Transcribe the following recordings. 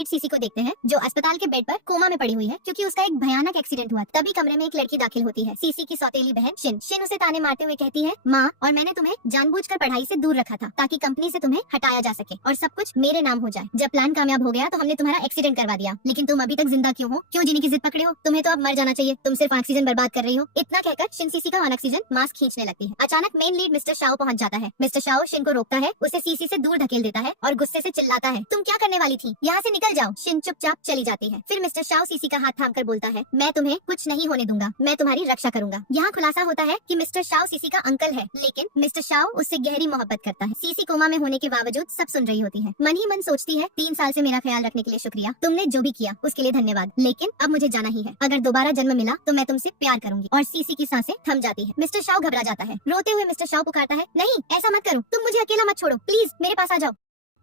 Lead CC को देखते हैं जो अस्पताल के बेड पर कोमा में पड़ी हुई है क्योंकि उसका एक भयानक एक्सीडेंट हुआ। तभी कमरे में एक लड़की दाखिल होती है, सीसी की सौतेली बहन शिन। शिन उसे ताने मारते हुए कहती है, माँ और मैंने तुम्हें जानबूझकर पढ़ाई से दूर रखा था ताकि कंपनी से तुम्हें हटाया जा सके और सब कुछ मेरे नाम हो जाए। जब प्लान कामयाब हो गया तो हमने तुम्हारा एक्सीडेंट करवा दिया, लेकिन तुम अभी तक जिंदा क्यों हो? क्यों जीने की जिद पकड़े हो? तुम्हें तो अब मर जाना चाहिए, तुम सिर्फ ऑक्सीजन बर्बाद कर रही हो। इतना कहकर शिन सीसी का ऑक्सीजन मास्क खींचने लगती है। अचानक मेन लीड मिस्टर शाओ पहुंच जाता है। मिस्टर शाओ शिन को रोकता है, उसे सीसी से दूर धकेल देता है और गुस्से से चिल्लाता है, तुम क्या करने वाली थी? यहाँ से निकल जाओ। शिन चुपचाप चली जाती है। फिर मिस्टर शाओ सीसी का हाथ थामकर बोलता है, मैं तुम्हें कुछ नहीं होने दूंगा, मैं तुम्हारी रक्षा करूंगा। यहाँ खुलासा होता है कि मिस्टर शाओ सीसी का अंकल है, लेकिन मिस्टर शाओ उससे गहरी मोहब्बत करता है। सीसी कोमा में होने के बावजूद सब सुन रही होती है। मन ही मन सोचती है, 3 साल से मेरा ख्याल रखने के लिए शुक्रिया, तुमने जो भी किया उसके लिए धन्यवाद, लेकिन अब मुझे जाना ही है। अगर दोबारा जन्म मिला तो मैं तुमसे प्यार करूंगी। और सीसी की सांसें थम जाती है। मिस्टर शाओ घबरा जाता है। रोते हुए मिस्टर शाओ पुकारता है, नहीं ऐसा मत करो, तुम मुझे अकेला मत छोड़ो, प्लीज मेरे पास आ जाओ।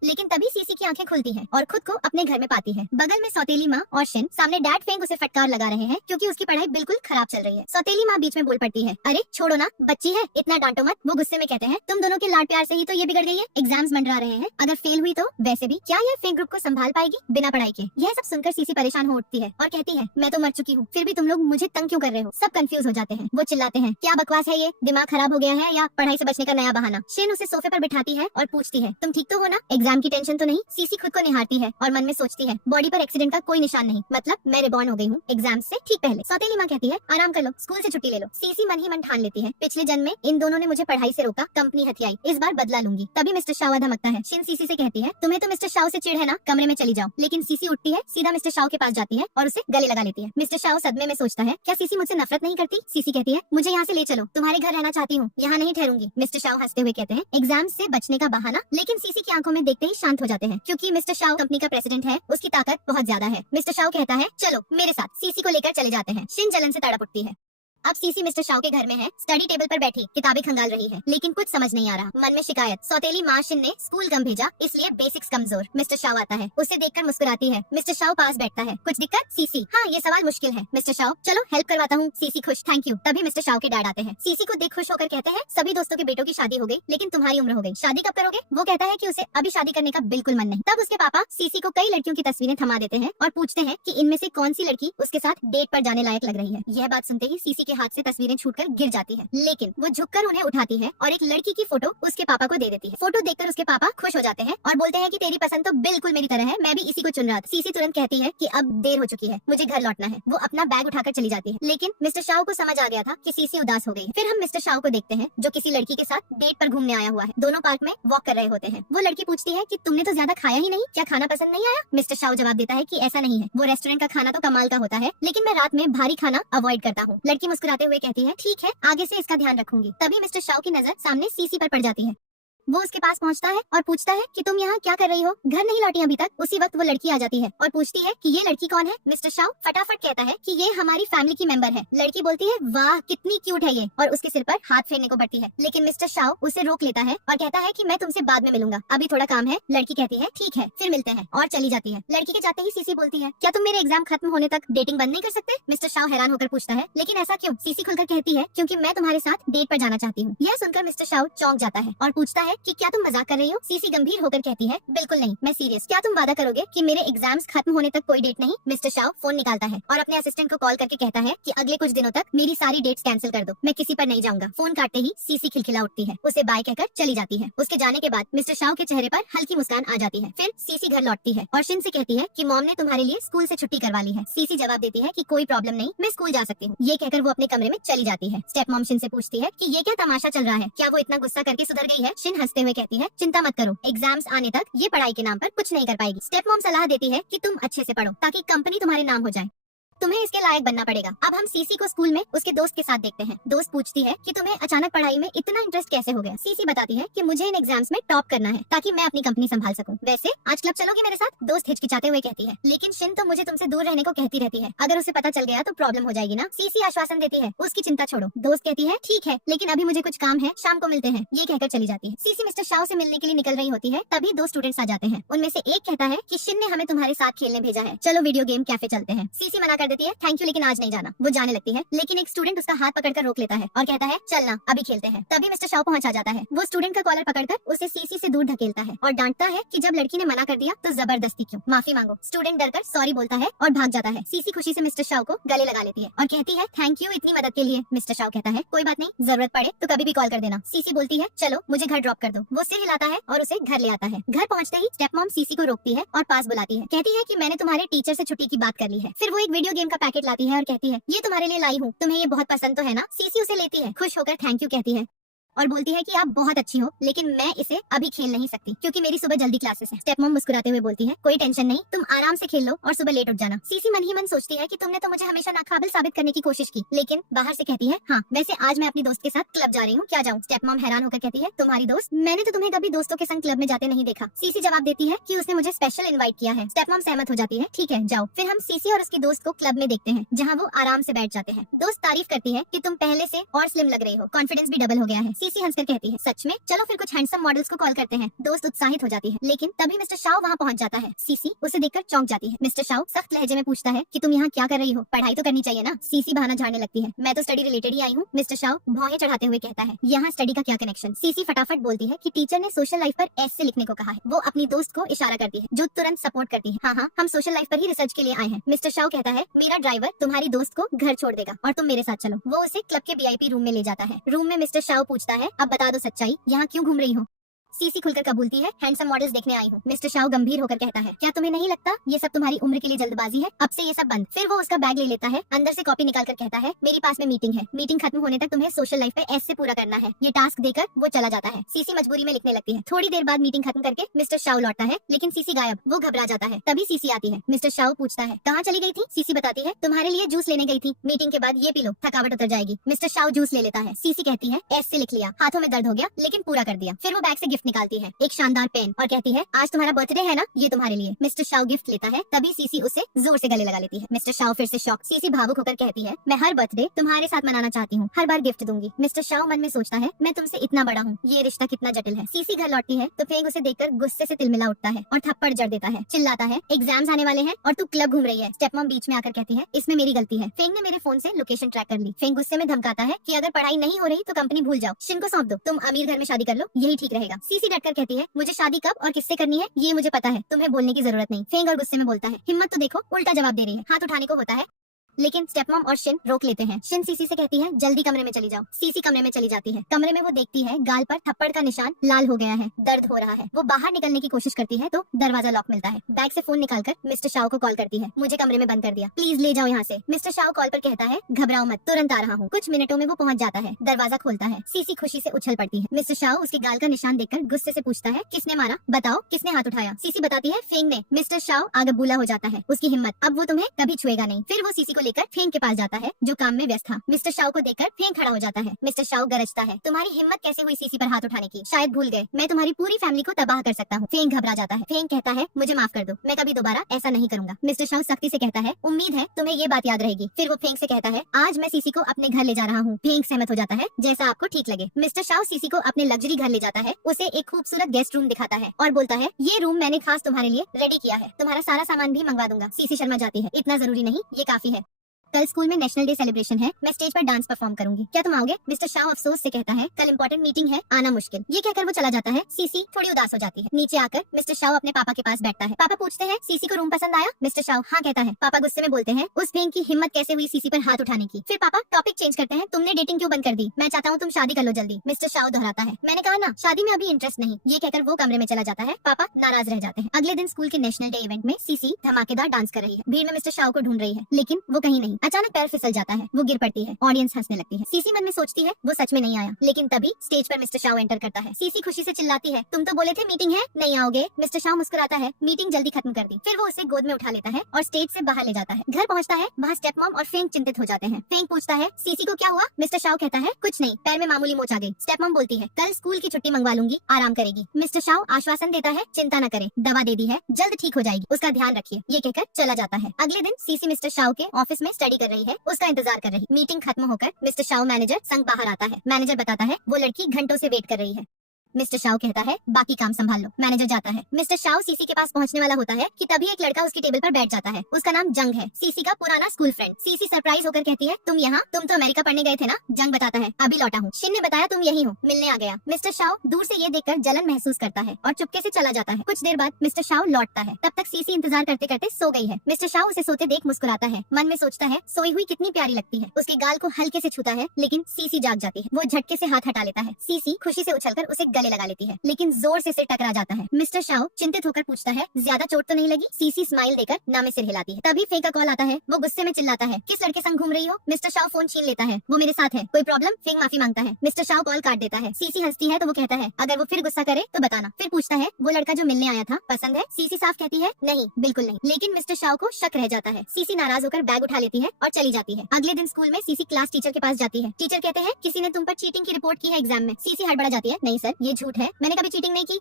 लेकिन तभी सीसी की आंखें खुलती हैं और खुद को अपने घर में पाती है। बगल में सौतेली माँ और शिन, सामने डैड फेंग उसे फटकार लगा रहे हैं क्योंकि उसकी पढ़ाई बिल्कुल खराब चल रही है। सौतेली माँ बीच में बोल पड़ती है, अरे छोड़ो ना, बच्ची है, इतना डांटो मत। वो गुस्से में कहते हैं, तुम दोनों के लाड प्यार से ही तो ये बिगड़ गई है, एग्जाम्स मंडरा रहे हैं, अगर फेल हुई तो वैसे भी क्या ये फेंग ग्रुप को संभाल पाएगी बिना पढ़ाई के? यह सब सुनकर सीसी परेशान हो उठती है और कहती है, मैं तो मर चुकी हूँ, फिर भी तुम लोग मुझे तंग क्यों कर रहे हो? सब कंफ्यूज हो जाते हैं। वो चिल्लाते हैं, क्या बकवास है ये? दिमाग खराब हो गया है या पढ़ाई से बचने का नया बहाना? शिन उसे सोफे पर बिठाती है और पूछती है, तुम ठीक तो हो ना? एग्जाम की टेंशन तो नहीं? सीसी खुद को निहारती है और मन में सोचती है, बॉडी पर एक्सीडेंट का कोई निशान नहीं, मतलब मैं रिबॉर्न हो गई हूँ एग्जाम से ठीक पहले। सौतेली माँ कहती है, आराम कर लो, स्कूल से छुट्टी ले लो। सीसी मन ही मन ठान लेती है, पिछले जन्म में इन दोनों ने मुझे पढ़ाई से रोका, कंपनी हथियाई, इस बार बदला लूंगी। तभी मिस्टर शाओ धमकता है। शिन सीसी से कहती है, तुम्हें तो मिस्टर शाओ से चिढ़ है ना, कमरे में चली जाओ। लेकिन सीसी उठती है, सीधा मिस्टर शाओ के पास जाती है और उसे गले लगा लेती है। मिस्टर शाओ सदमे में सोचता है, क्या सीसी मुझसे नफरत नहीं करती? सीसी कहती है, मुझे यहाँ से ले चलो, तुम्हारे घर रहना चाहती हूँ, यहाँ नहीं ठहरूंगी। मिस्टर शाओ हंसते हुए कहते हैं, एग्जाम से बचने का बहाना। लेकिन सीसी की आंखों में देखते ही शांत हो जाते हैं क्योंकि मिस्टर शाओ कंपनी का प्रेसिडेंट है, उसकी ताकत बहुत ज्यादा है। मिस्टर शाओ कहता है, चलो मेरे साथ। सीसी को लेकर चले जाते हैं। शिन जलन से तड़प उठती है। अब सीसी मिस्टर शाओ के घर में है, स्टडी टेबल पर बैठी किताबें खंगाल रही है, लेकिन कुछ समझ नहीं आ रहा। मन में शिकायत, सौतेली माँ शिन ने स्कूल कम भेजा इसलिए बेसिक्स कमजोर। मिस्टर शाओ आता है, उसे देखकर मुस्कुराती है। मिस्टर शाओ पास बैठता है, कुछ दिक्कत? सीसी, हाँ ये सवाल मुश्किल है। मिस्टर शाओ, चलो हेल्प करवाता हूँ। सीसी खुश, थैंक यू। तभी मिस्टर शाओ के डैड आते हैं। सीसी को देख खुश होकर कहते हैं, सभी दोस्तों के बेटों की शादी हो गई, लेकिन तुम्हारी उम्र हो गई, शादी कब करोगे? वो कहता है कि उसे अभी शादी करने का बिल्कुल मन नहीं। तब उसके पापा सीसी को कई लड़कियों की तस्वीरें थमा देते हैं और पूछते हैं कि इनमें से कौन सी लड़की उसके साथ डेट पर जाने लायक लग रही है। यह बात सुनते ही सीसी के हाथ से तस्वीरें छूटकर गिर जाती है, लेकिन वो झुककर उन्हें उठाती है और एक लड़की की फोटो उसके पापा को दे देती है। फोटो देखकर उसके पापा खुश हो जाते हैं और बोलते हैं कि तेरी पसंद तो बिल्कुल मेरी तरह है, मैं भी इसी को चुन रहा था। सीसी तुरंत कहती है कि अब देर हो चुकी है, मुझे घर लौटना है। वो अपना बैग उठाकर चली जाती है, लेकिन मिस्टर शाओ को समझ आ गया था कि सीसी उदास हो गई। फिर हम मिस्टर शाओ को देखते हैं जो किसी लड़की के साथ डेट पर घूमने आया हुआ है। दोनों पार्क में वॉक कर रहे होते हैं। वो लड़की पूछती है कि तुमने तो ज्यादा खाया ही नहीं, क्या खाना पसंद नहीं आया? मिस्टर शाओ जवाब देता है कि ऐसा नहीं है, वो रेस्टोरेंट का खाना तो कमाल का होता है, लेकिन मैं रात में भारी खाना अवॉइड करता हूँ। लड़की मुस्कुराते हुए कहती है, ठीक है, आगे से इसका ध्यान रखूंगी। तभी मिस्टर शाओ की नजर सामने सीसी पर पड़ जाती है। वो उसके पास पहुंचता है और पूछता है कि तुम यहाँ क्या कर रही हो, घर नहीं लौटी अभी तक? उसी वक्त वो लड़की आ जाती है और पूछती है कि ये लड़की कौन है? मिस्टर शाओ फटाफट कहता है कि ये हमारी फैमिली की मेंबर है। लड़की बोलती है, वाह कितनी क्यूट है ये, और उसके सिर पर हाथ फेरने को बढ़ती है, लेकिन मिस्टर शाओ उसे रोक लेता है और कहता है कि मैं तुमसे बाद में मिलूंगा, अभी थोड़ा काम है। लड़की कहती है, ठीक है फिर मिलते हैं, और चली जाती है। लड़की के जाते ही सीसी बोलती है, क्या तुम मेरे एग्जाम खत्म होने तक डेटिंग बंद नहीं कर सकते? मिस्टर शाओ हैरान होकर पूछता है, लेकिन ऐसा क्यों? सीसी खुलकर कहती है, क्योंकि मैं तुम्हारे साथ डेट पर जाना चाहती हूँ। यह सुनकर मिस्टर शाओ चौंक जाता है और पूछता है कि क्या तुम मजाक रही हो? सीसी गंभीर होकर कहती है, बिल्कुल नहीं, मैं सीरियस। क्या तुम वादा करोगे कि मेरे एग्जाम्स खत्म होने तक कोई डेट नहीं? मिस्टर शाओ फोन निकालता है और अपने असिस्टेंट को कॉल करके कहता है कि अगले कुछ दिनों तक मेरी सारी डेट्स कैंसिल कर दो, मैं किसी पर नहीं जाऊंगा। फोन काटते ही सीसी खिलखिला उठती है, उसे बाय कहकर चली जाती है। उसके जाने के बाद मिस्टर शाओ के चेहरे पर हल्की मुस्कान आ जाती है। फिर सीसी घर लौटती है और शिन से कहती है कि मॉम ने तुम्हारे लिए स्कूल से छुट्टी करवा ली है। सीसी जवाब देती है कि कोई प्रॉब्लम नहीं, मैं स्कूल जा सकती हूँ। ये कहकर वो अपने कमरे में चली जाती है। स्टेप मॉम शिन से पूछती है कि ये क्या तमाशा चल रहा है, क्या वो इतना गुस्सा करके सुधर गई है? शिन हंसते हुए कहती है, चिंता मत करो, एग्जाम्स आने तक ये पढ़ाई के नाम पर कुछ नहीं कर पाएगी। स्टेप मॉम सलाह देती है कि तुम अच्छे से पढ़ो ताकि कंपनी तुम्हारे नाम हो जाए, तुम्हें इसके लायक बनना पड़ेगा। अब हम सीसी को स्कूल में उसके दोस्त के साथ देखते हैं। दोस्त पूछती है कि तुम्हें अचानक पढ़ाई में इतना इंटरेस्ट कैसे हो गया? सीसी बताती है कि मुझे इन एग्जाम्स में टॉप करना है ताकि मैं अपनी कंपनी संभाल सकूं। वैसे आज क्लब चलोगी मेरे साथ? दोस्त हिचकिचाते हुए कहती है, लेकिन शिन तो मुझे तुमसे दूर रहने को कहती रहती है, अगर उसे पता चल गया तो प्रॉब्लम हो जाएगी ना। सीसी आश्वासन देती है, उसकी चिंता छोड़ो। दोस्त कहती है, ठीक है, लेकिन अभी मुझे कुछ काम है, शाम को मिलते हैं। ये कहकर चली जाती है। सीसी मिस्टर शाओ से मिलने के लिए निकल रही होती है, तभी 2 स्टूडेंट्स आ जाते हैं। उनमें से एक कहता है कि शिन ने हमें तुम्हारे साथ खेलने भेजा है, चलो वीडियो गेम कैफे चलते हैं। सीसी मना कर कर देती है थैंक यू लेकिन आज नहीं जाना। वो जाने लगती है लेकिन एक स्टूडेंट उसका हाथ पकड़कर रोक लेता है और कहता है चलना अभी खेलते हैं। तभी मिस्टर शाओ पहुंच आ जाता है। वो स्टूडेंट का कॉलर पकड़कर उसे सीसी से दूर ढकेलता है और डांटता है कि जब लड़की ने मना कर दिया तो जबरदस्ती क्यों, माफी मांगो। स्टूडेंट डरकर सॉरी बोलता है और भाग जाता है। सीसी खुशी से मिस्टर शाओ को गले लगा लेती है और कहती है थैंक यू इतनी मदद के लिए। मिस्टर शाओ कहता है कोई बात नहीं, जरूरत पड़े तो कभी भी कॉल कर देना। सीसी बोलती है चलो मुझे घर ड्रॉप कर दो। वो सिर हिलाता है और उसे घर ले आता है। घर पहुंचते ही स्टेप मॉम सीसी को रोकती है और पास बुलाती है। कहती है कि मैंने तुम्हारे टीचर से छुट्टी की बात कर ली है। फिर वो एक वीडियो गेम का पैकेट लाती है और कहती है ये तुम्हारे लिए लाई हूँ, तुम्हें ये बहुत पसंद तो है ना। सीसी उसे लेती है, खुश होकर थैंक यू कहती है और बोलती है कि आप बहुत अच्छी हो लेकिन मैं इसे अभी खेल नहीं सकती क्योंकि मेरी सुबह जल्दी क्लासेस है। स्टेप मॉम मुस्कुराते हुए बोलती है कोई टेंशन नहीं, तुम आराम से खेल लो और सुबह लेट उठ जाना। सीसी मन ही मन सोचती है कि तुमने तो मुझे हमेशा नाकाबिल साबित करने की कोशिश की, लेकिन बाहर से कहती है हाँ वैसे आज मैं अपनी दोस्त के साथ क्लब जा रही हूँ, क्या जाऊँ। स्टेप मॉम हैरान होकर कहती है तुम्हारी दोस्त, मैंने तो तुम्हें कभी दोस्तों के संग क्लब में जाते नहीं देखा। सीसी जवाब देती है कि उसने मुझे स्पेशल इन्वाइट किया है। स्टेप मॉम सहमत हो जाती है ठीक है जाओ। फिर हम सीसी और उसकी दोस्त को क्लब में देखते हैं जहाँ वो आराम से बैठ जाते हैं। दोस्त तारीफ करती है कि तुम पहले से और स्लिम लग रही हो, कॉन्फिडेंस भी डबल हो गया है। सीसी हंसकर कहती है सच में, चलो फिर कुछ हैंडसम मॉडल्स को कॉल करते हैं। दोस्त उत्साहित हो जाती है लेकिन तभी मिस्टर शाओ वहाँ पहुँच जाता है। सीसी उसे देखकर चौंक जाती है। मिस्टर शाओ सख्त लहजे में पूछता है कि तुम यहाँ क्या कर रही हो, पढ़ाई तो करनी चाहिए ना। सीसी बहाना झाड़ने लगती है मैं तो स्टडी रिलेटेड ही आई हूँ। मिस्टर शाओ भौहें चढ़ाते हुए कहता है यहाँ स्टडी का क्या कनेक्शन। सीसी फटाफट बोलती है कि टीचर ने सोशल लाइफ पर एस से लिखने को कहा है। वो अपनी दोस्त को इशारा करती है जो तुरंत सपोर्ट करती है। हाँ हाँ हम सोशल लाइफ पर ही रिसर्च के लिए आए हैं। मिस्टर शाओ कहता है मेरा ड्राइवर तुम्हारी दोस्त को घर छोड़ देगा और तुम मेरे साथ चलो। वो उसे क्लब के VIP रूम में ले जाता है। रूम में मिस्टर शाओ पूछता है अब बता दो सच्चाई, यहाँ क्यों घूम रही हो। सीसी खुलकर कबूलती है हैंडसम मॉडल्स देखने आई हूँ। मिस्टर शाओ गंभीर होकर कहता है क्या तुम्हें नहीं लगता ये सब तुम्हारी उम्र के लिए जल्दबाजी है, अब से ये सब बंद। फिर वो उसका बैग ले लेता है, अंदर से कॉपी निकाल कर कहता है मेरे पास में मीटिंग है, मीटिंग खत्म होने तक तुम्हें सोशल लाइफ पे एस से पूरा करना है। ये टास्क देकर वो चला जाता है। सीसी मजबूरी में लिखने लगती है। थोड़ी देर बाद मीटिंग खत्म करके मिस्टर शाओ लौटता है लेकिन सीसी गायब। वो घबरा जाता है। तभी सीसी आती है। मिस्टर शाओ पूछता है कहाँ चली गई थी। सीसी बताती है तुम्हारे लिए जूस लेने गई थी, मीटिंग के बाद ये पी लो थकावट उतर जाएगी। मिस्टर शाओ जूस ले लेता है। सीसी कहती है एस से लिख लिया, हाथों में दर्द हो गया लेकिन पूरा कर दिया। फिर वो बैग से गिफ्ट निकालती है, एक शानदार पेन, और कहती है आज तुम्हारा बर्थडे है ना, ये तुम्हारे लिए। मिस्टर शाओ गिफ्ट लेता है। तभी सीसी उसे जोर से गले लगा लेती है। मिस्टर शाओ फिर से शॉक। सीसी भावुक होकर कहती है मैं हर बर्थडे तुम्हारे साथ मनाना चाहती हूँ, हर बार गिफ्ट दूंगी। मिस्टर शाओ मन में सोचता है मैं तुमसे इतना बड़ा हूँ, ये रिश्ता कितना जटिल है। सीसी घर लौटती है तो फेंग उसे देखकर गुस्से से तिलमिला उठता है और थप्पड़ जड़ देता है। चिल्लाता है एग्जाम्स आने वाले हैं और तू क्लब घूम रही है। स्टेप मॉम बीच में आकर कहती है इसमें मेरी गलती है, फेंग ने मेरे फोन से लोकेशन ट्रैक कर ली। फेंग गुस्से में धमकाता है कि अगर पढ़ाई नहीं हो रही तो कंपनी भूल जाओ, शिन को सौंप दो, तुम अमीर घर में शादी कर लो, यही ठीक रहेगा। सीसी डटकर कहती है मुझे शादी कब और किससे करनी है ये मुझे पता है, तुम्हें बोलने की जरूरत नहीं। फेंग और गुस्से में बोलता है हिम्मत तो देखो, उल्टा जवाब दे रही है। हाथ उठाने को होता है लेकिन स्टेपमॉम और शिन रोक लेते हैं। शिन सीसी से कहती है जल्दी कमरे में चली जाओ। सीसी कमरे में चली जाती है। कमरे में वो देखती है गाल पर थप्पड़ का निशान लाल हो गया है, दर्द हो रहा है। वो बाहर निकलने की कोशिश करती है तो दरवाजा लॉक मिलता है। बैग से फोन निकालकर मिस्टर शाओ को कॉल करती है, मुझे कमरे में बंद कर दिया, प्लीज ले जाओ यहाँ से। मिस्टर शाओ कॉल पर कहता है घबराओ मत, तुरंत आ रहा हूँ। कुछ मिनटों में वो पहुंच जाता है। दरवाजा खोलता है। सीसी खुशी से उछल पड़ती है। मिस्टर शाओ उसके गाल का निशान देखकर गुस्से से पूछता है किसने मारा, बताओ किसने हाथ उठाया। सीसी बताती है फेंग ने। मिस्टर शाओ आगे बुला हो जाता है, उसकी हिम्मत, अब वो तुम्हें कभी छुएगा नहीं। फिर वो सीसी को लेकर फेंग के पास जाता है जो काम में व्यस्त था। मिस्टर शाओ को देखकर फेंग खड़ा हो जाता है। मिस्टर शाओ गरजता है तुम्हारी हिम्मत कैसे हुई सीसी पर हाथ उठाने की, शायद भूल गए मैं तुम्हारी पूरी फैमिली को तबाह कर सकता हूँ। फेंग घबरा जाता है। फेंग कहता है मुझे माफ कर दो, मैं कभी दोबारा ऐसा नहीं करूंगा। मिस्टर शाओ सख्ती से कहता है उम्मीद है तुम्हें ये बात याद रहेगी। फिर वो फेंग से कहता है आज मैं सीसी को अपने घर ले जा रहा हूँ। फेंग सहमत हो जाता है जैसा आपको ठीक लगे। मिस्टर शाओ सीसी को अपने लग्जरी घर ले जाता है, उसे एक खूबसूरत गेस्ट रूम दिखाता है और बोलता है ये रूम मैंने खास तुम्हारे लिए रेडी किया है, तुम्हारा सारा सामान भी मंगवा दूंगा। सीसी शर्मा जाती है, इतना जरूरी नहीं, ये काफी है। कल स्कूल में नेशनल डे सेलिब्रेशन है, मैं स्टेज पर डांस परफॉर्म करूंगी, क्या तुम आओगे। मिस्टर शाओ अफसोस से कहता है कल इंपॉर्टेंट मीटिंग है, आना मुश्किल। ये कहकर वो चला जाता है। सीसी थोड़ी उदास हो जाती है। नीचे आकर मिस्टर शाओ अपने पापा के पास बैठता है। पापा पूछते हैं सीसी को रूम पसंद आया। मिस्टर शाओ हाँ कहता है। पापा गुस्से में बोलते हैं उस फेंग की हिम्मत कैसे हुई सीसी पर हाथ उठाने की। फिर पापा टॉपिक चेंज करते हैं, तुमने डेटिंग क्यों बंद कर दी, मैं चाहता हूँ तुम शादी कर लो जल्दी। मिस्टर शाओ दोहराता है मैंने कहा ना शादी में अभी इंटरेस्ट नहीं। ये कहकर वो कमरे में चला जाता है। पापा नाराज रह जाते हैं। अगले दिन स्कूल के नेशनल डे इवेंट में सीसी धमाकेदार डांस कर रही है। भीड़ में मिस्टर शाओ को ढूंढ रही है लेकिन वो कहीं नहीं। अचानक पैर फिसल जाता है, वो गिर पड़ती है। ऑडियंस हंसने लगती है। सीसी मन में सोचती है वो सच में नहीं आया, लेकिन तभी स्टेज पर मिस्टर शाओ एंटर करता है। सीसी खुशी से चिल्लाती है तुम तो बोले थे मीटिंग है, नहीं आओगे। मिस्टर शाओ मुस्कुराता है मीटिंग जल्दी खत्म कर दी। फिर वो उसे गोद में उठा लेता है और स्टेज से बाहर ले जाता है। घर पहुंचता है, वहाँ स्टेप मॉम और फेंग चिंतित हो जाते हैं। फेंग पूछता है सीसी को क्या हुआ। मिस्टर शाओ कहता है कुछ नहीं, पैर में मामूली मोच आ गई। स्टेप मॉम बोलती है कल स्कूल की छुट्टी मंगवा लूंगी, आराम करेगी। मिस्टर शाओ आश्वासन देता है चिंता न करे, दवा दे दी है, जल्द ठीक हो जाएगी, उसका ध्यान रखिए। ये कहकर चला जाता है। अगले दिन सीसी मिस्टर शाओ के ऑफिस में स्टडी कर रही है, उसका इंतजार कर रही। मीटिंग खत्म होकर मिस्टर शाओ मैनेजर संग बाहर आता है। मैनेजर बताता है वो लड़की घंटों से वेट कर रही है। मिस्टर शाओ कहता है बाकी काम संभाल लो। मैनेजर जाता है। मिस्टर शाओ सीसी के पास पहुंचने वाला होता है कि तभी एक लड़का उसकी टेबल पर बैठ जाता है। उसका नाम जंग है, सीसी का पुराना स्कूल फ्रेंड। सीसी सरप्राइज होकर कहती है तुम यहाँ, तुम तो अमेरिका पढ़ने गए थे ना। जंग बताता है अभी लौटा हूँ। शिन ने बताया तुम यही हो, मिलने आ गया। मिस्टर शाओ दूर से ये देखकर जलन महसूस करता है और चुपके से चला जाता है। कुछ देर बाद मिस्टर शाओ लौटता है। तब तक सीसी इंतजार करते करते सो गई है। मिस्टर शाओ उसे सोते देख मुस्कुराता है। मन में सोचता है सोई हुई कितनी प्यारी लगती है। उसके गाल को हल्के से छूता है लेकिन सीसी जाग जाती है। वो झटके से हाथ हटा लेता है। सीसी खुशी से उछलकर उसे गले लगा लेती है लेकिन जोर से सिर टकरा जाता है। मिस्टर शाओ चिंतित होकर पूछता है ज्यादा चोट तो नहीं लगी। सीसी स्माइल देकर नामे सिर हिलाती है। तभी फे का कॉल आता है। वो गुस्से में चिल्लाता है किस लड़के संग घूम रही हो। मिस्टर शाओ फोन छीन लेता है। वो मेरे साथ है, कोई प्रॉब्लम। फिंग माफी मांगता है। मिस्टर शाओ कॉल काट देता है। सीसी हंसती है तो वो कहता है अगर वो फिर गुस्सा करे तो बताना। फिर पूछता है वो लड़का जो मिलने आया था पसंद है। सीसी साफ कहती है नहीं, बिल्कुल नहीं। लेकिन मिस्टर शाओ को शक रह जाता है। सीसी नाराज होकर बैग उठा लेती है और चली जाती है। अगले दिन स्कूल में सीसी क्लास टीचर के पास जाती है। टीचर कहते हैं किसी ने तुम पर चीटिंग की रिपोर्ट की है एग्जाम में। सीसी हड़बड़ा जाती है नहीं सर, ये झूठ है, मैंने कभी चीटिंग नहीं की।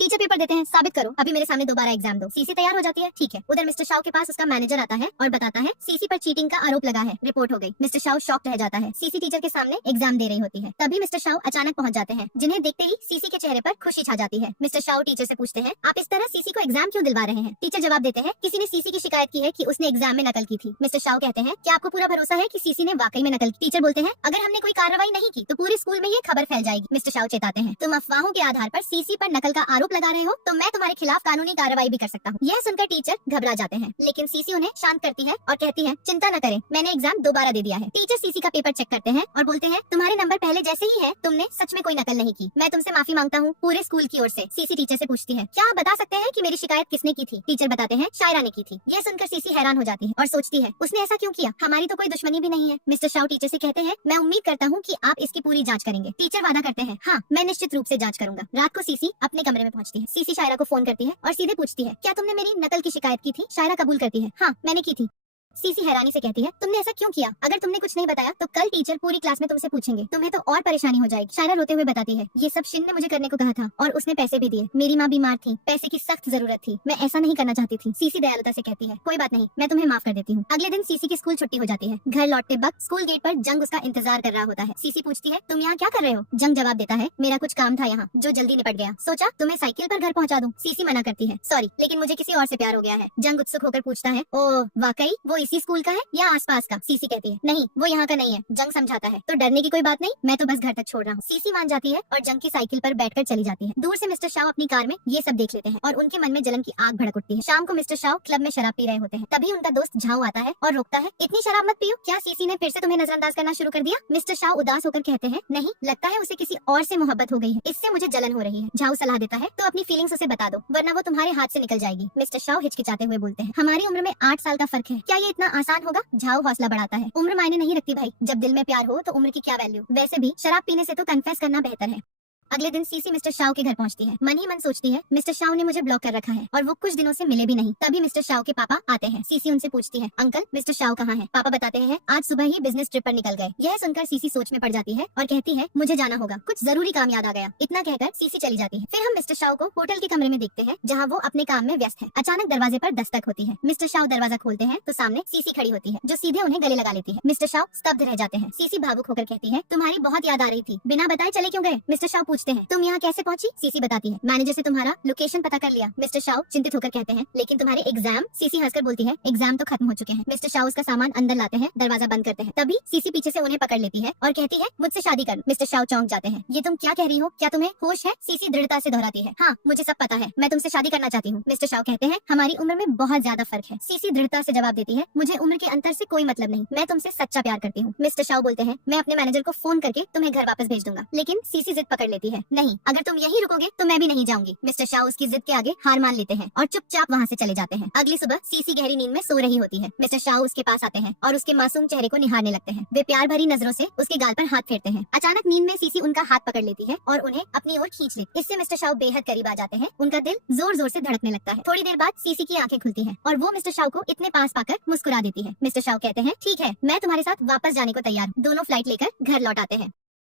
टीचर पेपर देते हैं, साबित करो, अभी मेरे सामने दोबारा एग्जाम दो। सीसी तैयार हो जाती है। ठीक है। उधर मिस्टर शाओ के पास उसका मैनेजर आता है और बताता है सीसी पर चीटिंग का आरोप लगा है, रिपोर्ट हो गई। मिस्टर शाओ शॉक रह जाता है। सीसी टीचर के सामने एग्जाम दे रही होती है। तभी मिस्टर शाओ अचानक पहुंच जाते हैं, जिन्हें देखते ही सीसी के चेहरे पर खुशी छा जाती है। मिस्टर शाओ टीचर से पूछते हैं आप इस तरह सीसी को एग्जाम क्यों दिलवा रहे हैं। टीचर जवाब देते हैं किसी ने सीसी की शिकायत की है कि उसने एग्जाम में नकल की थी। मिस्टर शाओ कहते हैं क्या आपको पूरा भरोसा है कि सीसी ने वाकई में नकल की। टीचर बोलते हैं अगर हमने कोई कार्रवाई नहीं की तो पूरे स्कूल में ये खबर फैल जाएगी। मिस्टर शाओ चेताते हैं तुम अफवाहों के आधार पर सीसी पर नकल का आरोप लगा रहे हो तो मैं तुम्हारे खिलाफ कानूनी कार्रवाई भी कर सकता हूँ। यह सुनकर टीचर घबरा जाते हैं लेकिन सीसी उन्हें शांत करती है और कहती है चिंता न करें, मैंने एग्जाम दोबारा दे दिया है। टीचर सीसी का पेपर चेक करते हैं और बोलते हैं तुम्हारे नंबर पहले जैसे ही है, तुमने सच में कोई नकल नहीं की। मैं तुमसे माफी मांगता हूँ पूरे स्कूल की ओर से। सीसी टीचर से पूछती है क्या आप बता सकते हैं कि मेरी शिकायत किसने की थी। टीचर बताते हैं शायरा ने की थी। यह सुनकर सीसी हैरान हो जाती है और सोचती है उसने ऐसा क्यों किया, हमारी तो कोई दुश्मनी भी नहीं है। मिस्टर शाओ टीचर से कहते हैं मैं उम्मीद करता हूँ कि आप इसकी पूरी जांच करेंगे। टीचर वादा करते हैं हाँ मैं निश्चित रूप से जांच करूंगा। रात को सीसी अपने कमरे में पहुंचती है। सीसी शायरा को फोन करती है और सीधे पूछती है क्या तुमने मेरी नकल की शिकायत की थी। शायरा कबूल करती है हाँ मैंने की थी। सीसी हैरानी से कहती है तुमने ऐसा क्यों किया, अगर तुमने कुछ नहीं बताया तो कल टीचर पूरी क्लास में तुमसे पूछेंगे, तुम्हें तो और परेशानी हो जाएगी। शायरा रोते हुए बताती है ये सब शिन ने मुझे करने को कहा था और उसने पैसे भी दिए। मेरी माँ बीमार थी, पैसे की सख्त जरूरत थी, मैं ऐसा नहीं करना चाहती थी। सीसी दयालुता से कहती है कोई बात नहीं, मैं तुम्हें माफ कर देती हूँ। अगले दिन सीसी की स्कूल छुट्टी हो जाती है। घर लौटते वक्त स्कूल गेट पर जंग उसका इंतजार कर रहा होता है। सीसी पूछती है तुम यहाँ क्या कर रहे हो। जंग जवाब देता है मेरा कुछ काम था यहाँ जो जल्दी निपट गया, सोचा तुम्हें साइकिल पर घर पहुँचा दूं। सीसी मना करती है सॉरी लेकिन मुझे किसी और से प्यार हो गया है। जंग उत्सुक होकर पूछता है ओ वाकई वो इसी स्कूल का है या आसपास का। सीसी कहती है नहीं वो यहाँ का नहीं है। जंग समझाता है तो डरने की कोई बात नहीं, मैं तो बस घर तक छोड़ रहा हूँ। सीसी मान जाती है और जंग की साइकिल पर बैठकर चली जाती है। दूर से मिस्टर शाओ अपनी कार में ये सब देख लेते हैं और उनके मन में जलन की आग भड़क उठती है। शाम को मिस्टर शाओ क्लब में शराब पी रहे होते हैं। तभी उनका दोस्त झाओ आता है और रोकता है इतनी शराब मत पियो, क्या सीसी ने फिर से तुम्हें नजरअंदाज करना शुरू कर दिया। मिस्टर शाओ उदास होकर कहते हैं नहीं, लगता है उसे किसी और से मोहब्बत हो गई है, इससे मुझे जलन हो रही है। झाओ सलाह देता है तो अपनी फीलिंग्स उसे बता दो वरना वो तुम्हारे हाथ से निकल जाएगी। मिस्टर शाओ हिचकिचाते हुए बोलते हैं हमारी उम्र में 8 साल का फर्क है, क्या ये इतना आसान होगा। झाओ हौसला बढ़ाता है उम्र मायने नहीं रखती भाई, जब दिल में प्यार हो तो उम्र की क्या वैल्यू। वैसे भी शराब पीने से तो कन्फेस करना बेहतर है। अगले दिन सीसी मिस्टर शाओ के घर पहुंचती है। मन ही मन सोचती है मिस्टर शाओ ने मुझे ब्लॉक कर रखा है और वो कुछ दिनों से मिले भी नहीं। तभी मिस्टर शाओ के पापा आते हैं। सीसी उनसे पूछती है अंकल मिस्टर शाओ कहाँ हैं। पापा बताते हैं आज सुबह ही बिजनेस ट्रिप पर निकल गए। यह सुनकर सीसी सोच में पड़ जाती है और कहती है मुझे जाना होगा, कुछ जरूरी काम याद आ गया। इतना कहकर सीसी चली जाती है। फिर हम मिस्टर शाओ को होटल के कमरे में देखते हैं जहाँ वो अपने काम में व्यस्त है। अचानक दरवाजे पर दस्तक होती है। मिस्टर शाओ दरवाजा खोलते हैं तो सामने सीसी खड़ी होती है जो सीधे उन्हें गले लगा लेती है। मिस्टर शाओ स्तब्ध रह जाते हैं। सीसी भावुक होकर कहती है तुम्हारी बहुत याद आ रही थी, बिना बताए चले क्यों गए। मिस्टर शाओ पूछते हैं तुम यहाँ कैसे पहुंची। सीसी बताती है मैनेजर से तुम्हारा लोकेशन पता कर लिया। मिस्टर शाओ चिंतित होकर कहते हैं लेकिन तुम्हारे एग्जाम। सीसी हंसकर बोलती है एग्जाम तो खत्म हो चुके हैं। मिस्टर शाओ उसका सामान अंदर लाते हैं, दरवाजा बंद करते हैं। तभी सीसी पीछे से उन्हें पकड़ लेती है और कहती है मुझसे शादी कर। मिस्टर शाओ चौंक जाते हैं ये तुम क्या कह रही हो, क्या तुम्हें होश है। सीसी दृढ़ता से दोहराती है हाँ मुझे सब पता है, मैं तुमसे शादी करना चाहती हूँ। मिस्टर शाओ कहते हैं हमारी उम्र में बहुत ज्यादा फर्क है। सीसी दृढ़ता से जवाब देती है मुझे उम्र के अंतर से कोई मतलब नहीं, मैं तुमसे सच्चा प्यार करती हूँ। मिस्टर शाओ बोलते हैं मैं अपने मैनेजर को फोन करके तुम्हें घर वापस भेज दूंगा। लेकिन सीसी जिद पकड़ लेती है नहीं, अगर तुम यही रुकोगे तो मैं भी नहीं जाऊंगी। मिस्टर शाओ उसकी जिद के आगे हार मान लेते हैं और चुपचाप वहाँ से चले जाते हैं। अगली सुबह सीसी गहरी नींद में सो रही होती है। मिस्टर शाओ उसके पास आते हैं और उसके मासूम चेहरे को निहारने लगते हैं। वे प्यार भरी नजरों से उसके गाल पर हाथ फेरते हैं। अचानक नींद में सीसी उनका हाथ पकड़ लेती है और उन्हें अपनी ओर खींच लेती। इससे मिस्टर शाओ बेहद करीब आ जाते हैं। उनका दिल जोर जोर से धड़कने लगता है। थोड़ी देर बाद सीसी की आंखें खुलती हैं और वो मिस्टर शाओ को इतने पास पाकर मुस्कुरा देती है। मिस्टर शाओ कहते हैं ठीक है मैं तुम्हारे साथ वापस जाने को तैयार हूँ। दोनों फ्लाइट लेकर घर लौट आते हैं।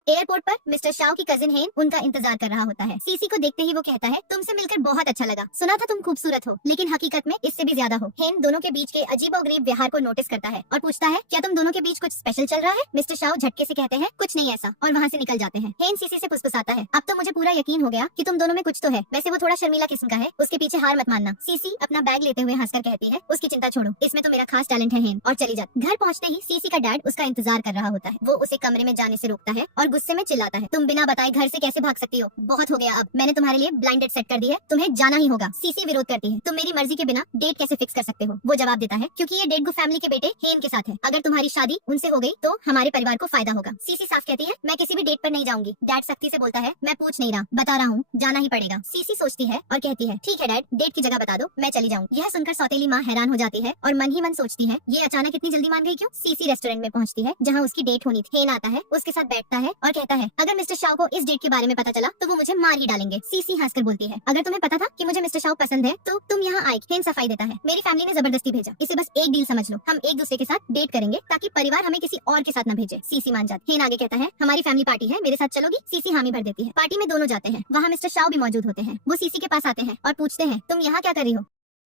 एयरपोर्ट पर मिस्टर शाओ की कजिन हेन उनका इंतजार कर रहा होता है। सीसी को देखते ही वो कहता है, तुमसे मिलकर बहुत अच्छा लगा, सुना था तुम खूबसूरत हो, लेकिन हकीकत में इससे भी ज्यादा हो। हेन दोनों के बीच के अजीबोगरीब व्यवहार को नोटिस करता है और पूछता है, क्या तुम दोनों के बीच कुछ स्पेशल चल रहा है? मिस्टर शाओ झटके से कहते हैं, कुछ नहीं ऐसा, और वहाँ से निकल जाते हैं। हेन सीसी से फुसफुसाता है, अब तो मुझे पूरा यकीन हो गया कि तुम दोनों में कुछ तो है। वैसे वो थोड़ा शर्मीला किस्म का है, उसके पीछे हार मत मानना। सीसी अपना बैग लेते हुए हंसकर कहती है, उसकी चिंता छोड़ो, इसमें तो मेरा खास टैलेंट है हेन, और चली जाती। घर पहुँचते ही सीसी का डैड उसका इंतजार कर रहा होता है। वो उसे कमरे में जाने से रोकता है और गुस्से में चिल्लाता है, तुम बिना बताए घर से कैसे भाग सकती हो? बहुत हो गया, अब मैंने तुम्हारे लिए ब्लाइंड डेट सेट कर दी है, तुम्हें जाना ही होगा। सीसी विरोध करती है, तुम मेरी मर्जी के बिना डेट कैसे फिक्स कर सकते हो? वो जवाब देता है, क्योंकि ये डेट गो फैमिली के बेटे हेन के साथ है, अगर तुम्हारी शादी उनसे हो गई तो हमारे परिवार को फायदा होगा। सीसी साफ कहती है, मैं किसी भी डेट पर नहीं जाऊंगी। डैड सख्ती से बोलता है, मैं पूछ नहीं रहा, बता रहा हूँ, जाना ही पड़ेगा। सीसी सोचती है और कहती है, ठीक है डैड, डेट की जगह बता दो, मैं चली जाऊँ। यह सुनकर सौतेली माँ हैरान हो जाती है और मन ही मन सोचती है, ये अचानक इतनी जल्दी मान गई क्यों? सीसी रेस्टोरेंट में पहुँचती है जहाँ उसकी डेट होनी थी। हेन आता है, उसके साथ बैठता है और कहता है, अगर मिस्टर शाओ को इस डेट के बारे में पता चला तो वो मुझे मार ही डालेंगे। सीसी हंसकर बोलती है, अगर तुम्हें पता था कि मुझे मिस्टर शाओ पसंद है तो तुम यहाँ आए। हेन सफाई देता है, मेरी फैमिली ने जबरदस्ती भेजा, इसे बस एक डील समझ लो, हम एक दूसरे के साथ डेट करेंगे ताकि परिवार हमें किसी और के साथ न भेजे। सीसी मान जाती। हेन आगे कहता है, हमारी फैमिली पार्टी है, मेरे साथ चलोगी? सीसी हामी भर देती है। पार्टी में दोनों जाते हैं, वहाँ मिस्टर शाओ भी मौजूद होते हैं। वो सीसी के पास आते हैं और पूछते हैं, तुम यहाँ क्या कर रही हो?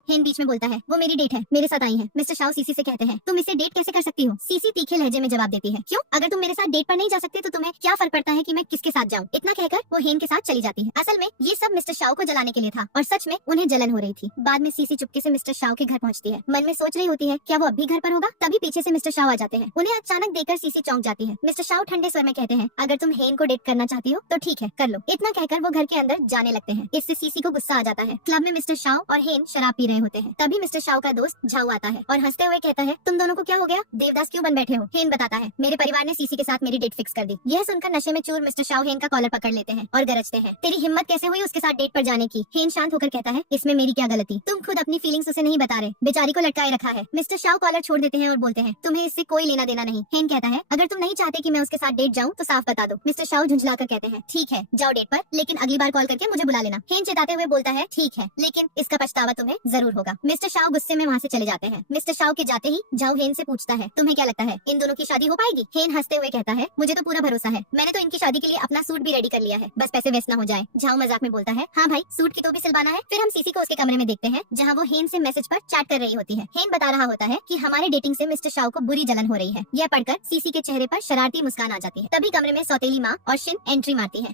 हेन बीच में बोलता है, वो मेरी डेट है, मेरे साथ आई है। मिस्टर शाओ सीसी से कहते हैं, तुम इसे डेट कैसे कर सकती हो? सीसी तीखे लहजे में जवाब देती है, क्यों? अगर तुम मेरे साथ डेट पर नहीं जा सकते तो तुम्हें क्या फर्क पड़ता है कि मैं किसके साथ जाऊँ? इतना कहकर वो हेन के साथ चली जाती है। असल में ये सब मिस्टर शाओ को जलाने के लिए था और सच में उन्हें जलन हो रही थी। बाद में सीसी चुपके से मिस्टर शाओ के घर पहुँचती है। मन में सोच रही होती है, क्या वो अब भी घर पर होगा? तभी पीछे से मिस्टर शाओ आ जाते हैं। उन्हें अचानक देखकर सीसी चौंक जाती है। मिस्टर शाओ ठंडे स्वर में कहते हैं, अगर तुम हेन को डेट करना चाहती हो तो ठीक है, कर लो। इतना कहकर वो घर के अंदर जाने लगते हैं। इससे सीसी को गुस्सा आ जाता है। क्लब में मिस्टर शाओ और हेन शराब पी रहे होते हैं। तभी मिस्टर शाओ का दोस्त झाऊ आता है और हंसते हुए कहता है, तुम दोनों को क्या हो गया? देवदास क्यों बन बैठे हो? हेन बताता है, मेरे परिवार ने सीसी के साथ मेरी डेट फिक्स कर दी। यह सुनकर नशे में चूर मिस्टर शाओ हेन का कॉलर पकड़ लेते हैं और गरजते हैं, तेरी हिम्मत कैसे हुई उसके साथ डेट पर जाने की? हेन शांत होकर कहता है, इसमें मेरी क्या गलती? तुम खुद अपनी फीलिंग्स उसे नहीं बता रहे, बेचारी को लटकाए रखा है। मिस्टर शाओ कॉलर छोड़ देते हैं और बोलते हैं, तुम्हें इससे कोई लेना देना नहीं। हेन कहता है, अगर तुम नहीं चाहते कि मैं उसके साथ डेट जाऊँ तो साफ बता दो। मिस्टर शाओ झुंझलाकर कहते हैं, ठीक है, जाओ डेट पर, लेकिन अगली बार कॉल करके मुझे बुला लेना। हेन चिताते हुए बोलता है, ठीक है, लेकिन इसका पछतावा तुम्हें जरूर होगा। मिस्टर शाओ गुस्से में वहाँ से चले जाते हैं। मिस्टर शाओ के जाते ही झाऊ हेन से पूछता है, तुम्हें क्या लगता है इन दोनों की शादी हो पाएगी? हेन हंसते हुए कहता है, मुझे तो पूरा भरोसा है, मैंने तो इनकी शादी के लिए अपना सूट भी रेडी कर लिया है, बस पैसे वेस्ट ना हो जाए। झाऊ मजाक में बोलता है, हाँ भाई, सूट की तो भी सिलवाना है। फिर हम सीसी को उसके कमरे में देखते हैं जहाँ वो हेन से मैसेज पर चैट कर रही होती है। हेन बता रहा होता है कि हमारे डेटिंग से मिस्टर शाओ को बुरी जलन हो रही है। यह पढ़कर सीसी के चेहरे पर शरारती मुस्कान आ जाती है। तभी कमरे में सौतेली माँ और शिन एंट्री मारती है।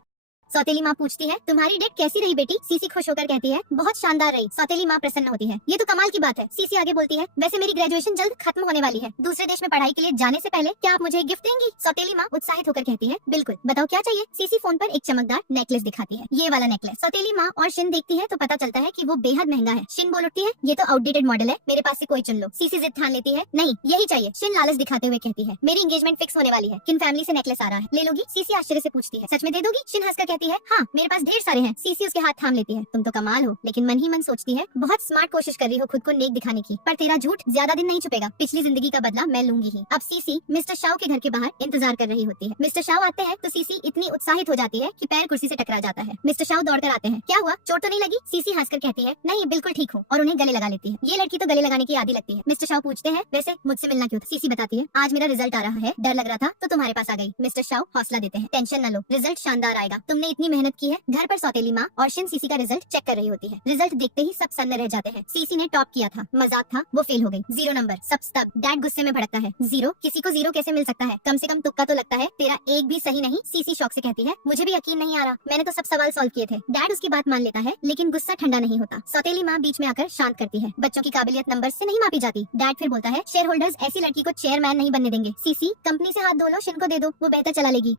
सौतेली माँ पूछती है, तुम्हारी डेट कैसी रही बेटी? सीसी खुश होकर कहती है, बहुत शानदार रही। सौतेली माँ प्रसन्न होती है, ये तो कमाल की बात है। सीसी आगे बोलती है, वैसे मेरी ग्रेजुएशन जल्द खत्म होने वाली है, दूसरे देश में पढ़ाई के लिए जाने से पहले क्या आप मुझे गिफ्ट देंगी? सौतेली माँ उत्साहित होकर कहती है, बिल्कुल, बताओ क्या चाहिए? सीसी फोन पर एक चमकदार नेकलेस दिखाती है, ये वाला नेकलेस। सौतेली माँ और शिन देखती है तो पता चलता है कि वो बेहद महंगा है। शिन बोल उठती है, ये तो आउटडेटेड मॉडल है, मेरे पास से कोई चुन लो। सीसी जिद ठान लेती है, नहीं यही चाहिए। शिन लालच दिखाते हुए कहती है, मेरी एंगेजमेंट फिक्स होने वाली है, किन फैमिली से नेकलेस आ रहा है, ले लोगी? सीसी आश्चर्य से पूछती है, सच में दे दोगी? शिन हंसकर कहती है, हाँ मेरे पास ढेर सारे हैं। सीसी उसके हाथ थाम लेती है, तुम तो कमाल हो, लेकिन मन ही मन सोचती है, बहुत स्मार्ट कोशिश कर रही हो खुद को नेक दिखाने की, पर तेरा झूठ ज्यादा दिन नहीं छुपेगा, पिछली जिंदगी का बदला मैं लूंगी ही। अब सीसी मिस्टर शाओ के घर के बाहर इंतजार कर रही होती है। मिस्टर शाओ आते हैं तो सीसी इतनी उत्साहित हो जाती है कि पैर कुर्सी से टकरा जाता है। मिस्टर शाओ दौड़कर आते हैं, क्या हुआ, चोट तो नहीं लगी? सीसी हंसकर कहती है, नहीं बिल्कुल ठीक हूँ, और उन्हें गले लगा लेती है। ये लड़की तो गले लगाने की आदी लगती है। मिस्टर शाओ पूछते हैं, वैसे मुझसे मिलना क्यों था? सीसी बताती है, आज मेरा रिजल्ट आ रहा है, डर लग रहा था तो तुम्हारे पास आ गई। मिस्टर शाओ हौसला देते हैं, टेंशन न लो, रिजल्ट शानदार आएगा, तुमने इतनी मेहनत की है। घर पर सौतेली माँ और शिन सीसी का रिजल्ट चेक कर रही होती है। रिजल्ट देखते ही सब सन्न रह जाते हैं। सीसी ने टॉप किया था, मजाक था, वो फेल हो गई, 0 नंबर, सब स्तब्ध। डैड गुस्से में भड़कता है, 0? किसी को 0 कैसे मिल सकता है? कम से कम तुक्का तो लगता है, तेरा एक भी सही नहीं। सीसी शौक से कहती है, मुझे भी यकीन नहीं आ रहा, मैंने तो सब सवाल सॉल्व किए थे। डैड उसकी बात मान लेता है, लेकिन गुस्सा ठंडा नहीं होता। सौतेली माँ बीच में आकर शांत करती है, बच्चों की काबिलियत नंबर से नहीं मापी जाती। डैड फिर बोलता है, शेयर होल्डर्स ऐसी लड़की को चेयरमैन नहीं बनने देंगे। सीसी कंपनी से हाथ धो लो, शिन को दे दो, वो बेहतर चला लेगी।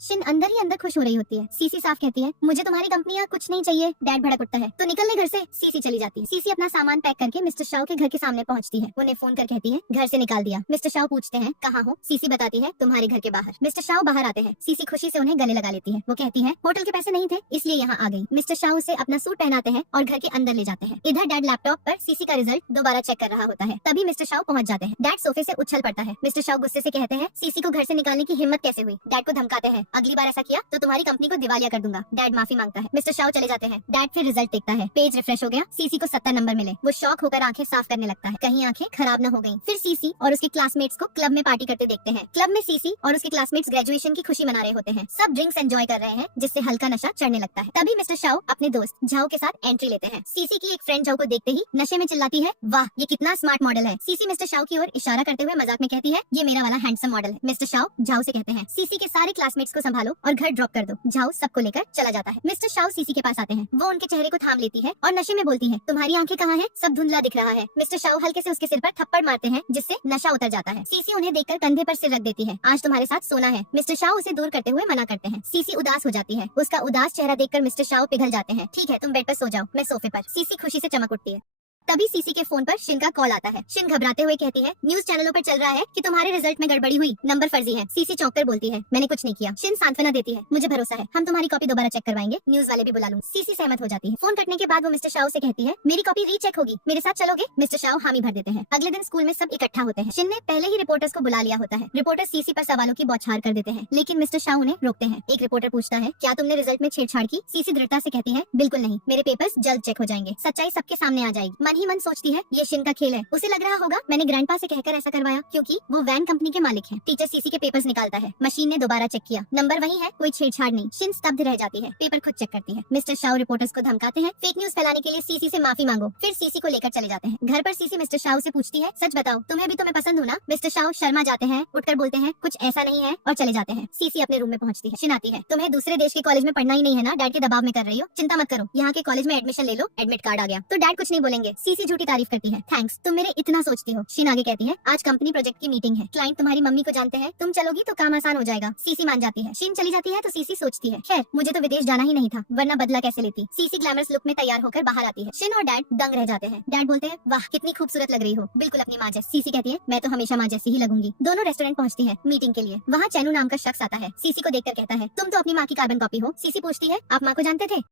शिन अंदर ही अंदर खुश हो रही होती है। सीसी साफ कहती है, मुझे तुम्हारी कंपनियां कुछ नहीं चाहिए। डैड भड़क उठता है, तो निकल ले घर से। सीसी चली जाती है। सीसी अपना सामान पैक करके मिस्टर शाओ के घर के सामने पहुंचती है। उन्हें फोन कर कहती है, घर से निकाल दिया। मिस्टर शाओ पूछते हैं, कहाँ हो? सीसी बताती है, तुम्हारे घर के बाहर। मिस्टर शाओ बाहर आते हैं। सीसी खुशी से उन्हें गले लगा लेती है। वो कहती है, होटल के पैसे नहीं थे इसलिए यहाँ आ गई। मिस्टर शाओ उसे अपना सूट पहनाते हैं और घर के अंदर ले जाते हैं। इधर डैड लैपटॉप पर सीसी का रिजल्ट दोबारा चेक कर रहा होता है। तभी मिस्टर शाओ पहुंच जाते हैं। डैड सोफे से उछल पड़ता है। मिस्टर शाओ गुस्से से कहते हैं, सीसी को घर से निकालने की हिम्मत कैसे हुई? डैड को धमकाते हैं, अगली बार ऐसा किया तो तुम्हारी कंपनी को दिवालिया कर दूंगा। डैड माफी मांगता है। मिस्टर शाओ चले जाते हैं। डैड फिर रिजल्ट देखता है। पेज रिफ्रेश हो गया। सीसी को 70 नंबर मिले। वो शॉक होकर आंखें साफ करने लगता है, कहीं आंखें खराब न हो गई। फिर सीसी और उसके क्लासमेट्स को क्लब में पार्टी करते देखते हैं। क्लब में सीसी और उसके क्लासमेट्स ग्रेजुएशन की खुशी मना रहे होते हैं। सब ड्रिंक्स एंजॉय कर रहे हैं, जिससे हल्का नशा चढ़ने लगता है। तभी मिस्टर शाओ अपने दोस्त झाओ के साथ एंट्री लेते हैं। सीसी की एक फ्रेंड झाओ को देखते ही नशे में चिल्लाती है, वाह ये कितना स्मार्ट मॉडल है। सीसी मिस्टर शाओ की ओर इशारा करते हुए मजाक में कहती है, ये मेरा वाला हैंडसम मॉडल है। मिस्टर शाओ झाओ से कहते हैं, सीसी के सारे क्लासमेट्स को संभालो और घर ड्रॉप कर दो। झाओ सबको लेकर चला जाता है। मिस्टर शाओ सीसी के पास आते हैं। वो उनके चेहरे को थाम लेती है और नशे में बोलती है, तुम्हारी आंखें कहाँ हैं? सब धुंधला दिख रहा है। मिस्टर शाओ हल्के से उसके सिर पर थप्पड़ मारते हैं, जिससे नशा उतर जाता है। सीसी उन्हें देखकर कंधे पर सिर रख देती है। आज तुम्हारे साथ सोना है। मिस्टर शाओ उसे दूर करते हुए मना करते हैं। सीसी उदास हो जाती है। उसका उदास चेहरा देखकर मिस्टर शाओ पिघल जाते हैं। ठीक है, तुम बेड पर सो जाओ, मैं सोफे पर। सीसी खुशी से चमक उठती है। तभी सीसी के फोन पर शिन का कॉल आता है। शिन घबराते हुए कहती है, न्यूज चैनलों पर चल रहा है कि तुम्हारे रिजल्ट में गड़बड़ी हुई, नंबर फर्जी है। सीसी चौंककर बोलती है, मैंने कुछ नहीं किया। शिन सांत्वना देती है, मुझे भरोसा है, हम तुम्हारी कॉपी दोबारा चेक करवाएंगे, न्यूज वाले भी बुला लूं। सीसी सहमत हो जाती है। फोन कटने के बाद वो मिस्टर शाओ से कहती है, मेरी कॉपी रीचेक होगी, मेरे साथ चलोगे? मिस्टर शाओ हामी भर देते हैं। अगले दिन स्कूल में सब इकट्ठा होते हैं। शिन ने पहले ही रिपोर्टर्स को बुला लिया होता है। रिपोर्टर सीसी पर सवालों की बौछार कर देते हैं, लेकिन मिस्टर शाओ उन्हें रोकते हैं। एक रिपोर्टर पूछता है, क्या तुमने रिजल्ट में छेड़छाड़ की? सीसी दृढ़ता से कहती है, बिल्कुल नहीं, मेरे पेपर्स जल्द चेक हो जाएंगे। सच्चाई सबके सामने आ जाएगी। मन ही मन सोचती है, ये शिन का खेल है। उसे लग रहा होगा मैंने ग्रैंडपा से कहकर ऐसा करवाया, क्योंकि वो वैन कंपनी के मालिक हैं। टीचर सीसी के पेपर्स निकालता है। मशीन ने दोबारा चेक किया, नंबर वही है, कोई छेड़छाड़ नहीं। शिन स्तब्ध रह जाती है। पेपर खुद चेक करती है। मिस्टर शाओ रिपोर्टर्स को धमकाते हैं, फेक न्यूज फैलाने के लिए सीसी से माफी मांगो। फिर सीसी को लेकर चले जाते हैं। घर पर सीसी मिस्टर शाओ से पूछती है, सच बताओ, तुम्हें भी तो मैं पसंद हूँ ना? मिस्टर शाओ शर्मा जाते हैं, उठकर बोलते हैं, कुछ ऐसा नहीं है, और चले जाते हैं। सीसी अपने रूम में पहुंचती है। शिन आती है, तुम्हें दूसरे देश के कॉलेज में पढ़ना ही नहीं है ना? डैड के दबाव में कर रही हो? चिंता मत करो, यहाँ के कॉलेज में एडमिशन ले लो, एडमिट कार्ड आ गया। तो डैड कुछ नहीं बोलेंगे। सीसी झूठी तारीफ करती है, थैंक्स, तुम मेरे इतना सोचती हो। शिन आगे कहती है, आज कंपनी प्रोजेक्ट की मीटिंग है, क्लाइंट तुम्हारी मम्मी को जानते हैं, तुम चलोगी तो काम आसान हो जाएगा। सीसी मान जाती है। शिन चली जाती है तो सीसी सोचती है, खैर मुझे तो विदेश जाना ही नहीं था, वरना बदला कैसे लेती। सीसी ग्लैमरस लुक में तैयार होकर बाहर आती है। शिन और डैड दंग रह जाते हैं। डैड बोलते हैं, वाह कितनी खूबसूरत लग रही हो, बिल्कुल अपनी माँ जैसी। सीसी कहती है, मैं तो हमेशा माँ जैसी ही लगूंगी। दोनों रेस्टोरेंट पहुँचती है मीटिंग के लिए। वहाँ चैनू नाम का शख्स आता है। सीसी को देखकर कहता है, तुम तो अपनी माँ की कार्बन कॉपी हो। सीसी पूछती है, आप माँ को जानते थे?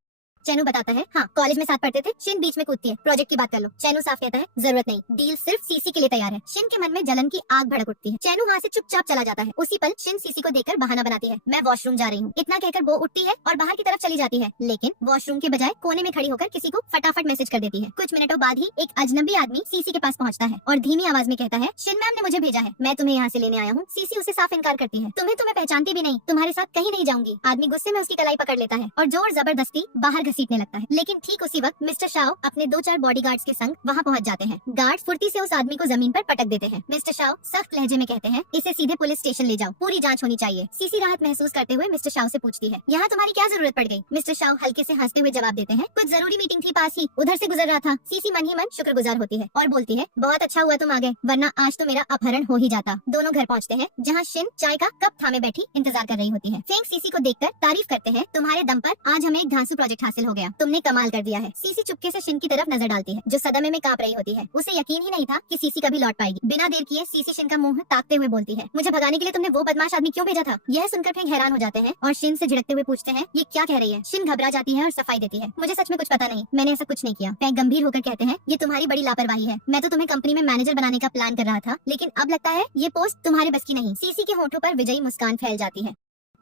चैनू बताता है, हाँ कॉलेज में साथ पढ़ते थे। शिन बीच में कूदती है, प्रोजेक्ट की बात कर लो। चैनू साफ कहता है, जरूरत नहीं, डील सिर्फ सीसी के लिए तैयार है। शिन के मन में जलन की आग भड़क उठती है। चैनू वहाँ से चुपचाप चला जाता है। उसी पल शिन सीसी को देखकर बहाना बनाती है, मैं वॉशरूम जा रही हूँ। इतना कहकर वो उठती है और बाहर की तरफ चली जाती है, लेकिन वॉशरूम के बजाय कोने में खड़ी होकर किसी को फटाफट मैसेज कर देती है। कुछ मिनटों बाद ही एक अजनबी आदमी सीसी के पास पहुँचता है और धीमी आवाज में कहता है, शिन मैम ने मुझे भेजा है, मैं तुम्हें यहाँ से लेने आया हूँ। सीसी उसे साफ इनकार करती है, तुम्हें पहचानती भी नहीं, तुम्हारे साथ कहीं नहीं जाऊंगी। आदमी गुस्से में उसकी कलाई पकड़ लेता है और जोर जबरदस्ती बाहर घसीटने लगता है। लेकिन ठीक उसी वक्त मिस्टर शाओ अपने 2-4 बॉडीगार्ड्स के संग वहाँ पहुँच जाते हैं। गार्ड फुर्ती से उस आदमी को जमीन पर पटक देते हैं। मिस्टर शाओ सख्त लहजे में कहते हैं, इसे सीधे पुलिस स्टेशन ले जाओ, पूरी जांच होनी चाहिए। सीसी राहत महसूस करते हुए मिस्टर शाओ से पूछती है, यहाँ तुम्हारी क्या जरूरत पड़ गई? मिस्टर शाओ हल्के से हंसते हुए जवाब देते हैं, कुछ जरूरी मीटिंग थी पास ही, उधर से गुजर रहा था। सीसी मन ही मन शुक्रगुजार होती है और बोलती है, बहुत अच्छा हुआ तुम आ गए, वरना आज तो मेरा अपहरण हो ही जाता। दोनों घर पहुँचते हैं, जहाँ शिन चाय का कप थामे बैठी इंतजार कर रही होती है। फेंग सीसी को देखकर तारीफ करते हैं, तुम्हारे दम पर आज हमें एक धांसू प्रोजेक्ट हासिल हो गया, तुमने कमाल कर दिया है। सीसी चुपके से शिन की तरफ नजर डालती है, जो सदमे में कांप रही होती है। उसे यकीन ही नहीं था कि सीसी कभी लौट पाएगी। बिना देर किए सीसी शिन का मुंह ताकते हुए बोलती है, मुझे भगाने के लिए तुमने वो बदमाश आदमी क्यों भेजा था? यह सुनकर फेंग हैरान हो जाते हैं और शिन से झिड़कते हुए पूछते हैं, ये क्या कह रही है? शिन घबरा जाती है और सफाई देती है, मुझे सच में कुछ पता नहीं, मैंने ऐसा कुछ नहीं किया। फेंग गंभीर होकर कहते हैं, ये तुम्हारी बड़ी लापरवाही है, मैं तो तुम्हें कंपनी में मैनेजर बनाने का प्लान कर रहा था, लेकिन अब लगता है ये पोस्ट तुम्हारे बस की नहीं। सीसी के होठों पर विजयी मुस्कान फैल जाती है,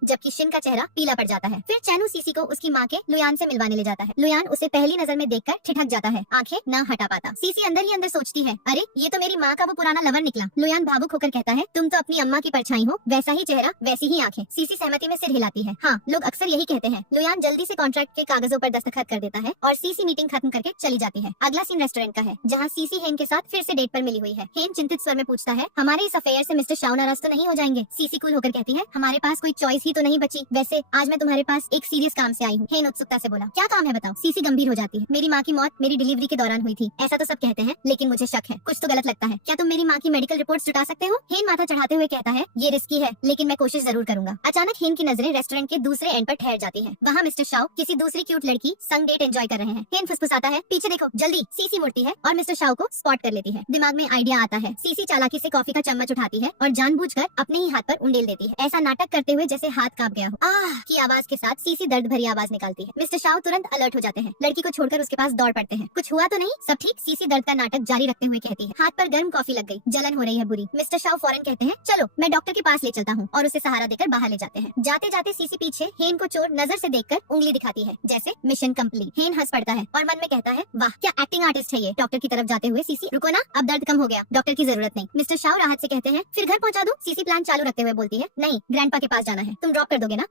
जबकि शिन का चेहरा पीला पड़ जाता है। फिर चैनू सीसी को उसकी माँ के लुयान से मिलवाने ले जाता है। लुयान उसे पहली नजर में देखकर ठिठक जाता है, आंखें न हटा पाता। सीसी अंदर ही अंदर सोचती है, अरे ये तो मेरी माँ का वो पुराना लवर निकला। लुयान भावुक होकर कहता है, तुम तो अपनी अम्मा की परछाई हो, वैसा ही चेहरा वैसी ही आंखें। सीसी सहमति में सिर हिलाती है, हाँ लोग अक्सर यही कहते हैं। लुयान जल्दी से कॉन्ट्रैक्ट के कागजों पर दस्तखत कर देता है और सीसी मीटिंग खत्म करके चली जाती है। अगला सीन रेस्टोरेंट का है, जहाँ सीसी हेन के साथ फिर से डेट पर मिली हुई है। हेन चिंतित स्वर में पूछता है, हमारे इस अफेयर से मिस्टर शाओ नाराज तो नहीं हो जाएंगे? सीसी कूल होकर कहती है, हमारे पास कोई चॉइस ही तो नहीं बची, वैसे आज मैं तुम्हारे पास एक सीरियस काम से आई हूँ। हेन उत्सुकता से बोला, क्या काम है बताओ? सीसी गंभीर हो जाती है, मेरी माँ की मौत मेरी डिलीवरी के दौरान हुई थी, ऐसा तो सब कहते हैं, लेकिन मुझे शक है, कुछ तो गलत लगता है। क्या तुम मेरी माँ की मेडिकल रिपोर्ट जुटा सकते हो? हेन माथा चढ़ाते हुए कहता है, ये रिस्की है, लेकिन मैं कोशिश जरूर करूंगा। अचानक हेन की नजरें रेस्टोरेंट के दूसरे एंड पर ठहर जाती है। वहाँ मिस्टर शाओ किसी दूसरी क्यूट लड़की संग डेट एंजॉय कर रहे हैं। हेन फुसफुसाता है, पीछे देखो जल्दी। सीसी मुड़ती है और मिस्टर शाओ को स्पॉट कर लेती है। दिमाग में आइडिया आता है। सीसी चालाकी से कॉफी का चम्मच उठाती है और जानबूझकर अपने ही हाथ पर उंडेल देती है, ऐसा नाटक करते हुए जैसे हाथ कांप गया हो। आह की आवाज के साथ सीसी दर्द भरी आवाज निकालती है। मिस्टर शाह तुरंत अलर्ट हो जाते हैं, लड़की को छोड़कर उसके पास दौड़ पड़ते हैं। कुछ हुआ तो नहीं? सब ठीक? सीसी दर्द का नाटक जारी रखते हुए कहती है, हाथ पर गर्म कॉफी लग गई, जलन हो रही है बुरी। मिस्टर शाह फौरन कहते हैं, चलो मैं डॉक्टर के पास ले चलता हूँ, और उसे सहारा देकर बाहर ले जाते हैं। जाते जाते सीसी पीछे हेन को चोर नजर से देखकर उंगली दिखाती है, जैसे मिशन कंप्लीट। हेन हंस पड़ता है और मन में कहता है, वाह क्या एक्टिंग आर्टिस्ट है ये। डॉक्टर की तरफ जाते हुए, सीसी रुको ना, अब दर्द कम हो गया, डॉक्टर की जरूरत नहीं। मिस्टर शाह राहत से कहते हैं, फिर घर पहुंचा दूं? सीसी प्लान चालू रखते हुए बोलती है, नहीं ग्रैंडपा के पास जाना है, तुम ड्रॉप कर दोगे ना?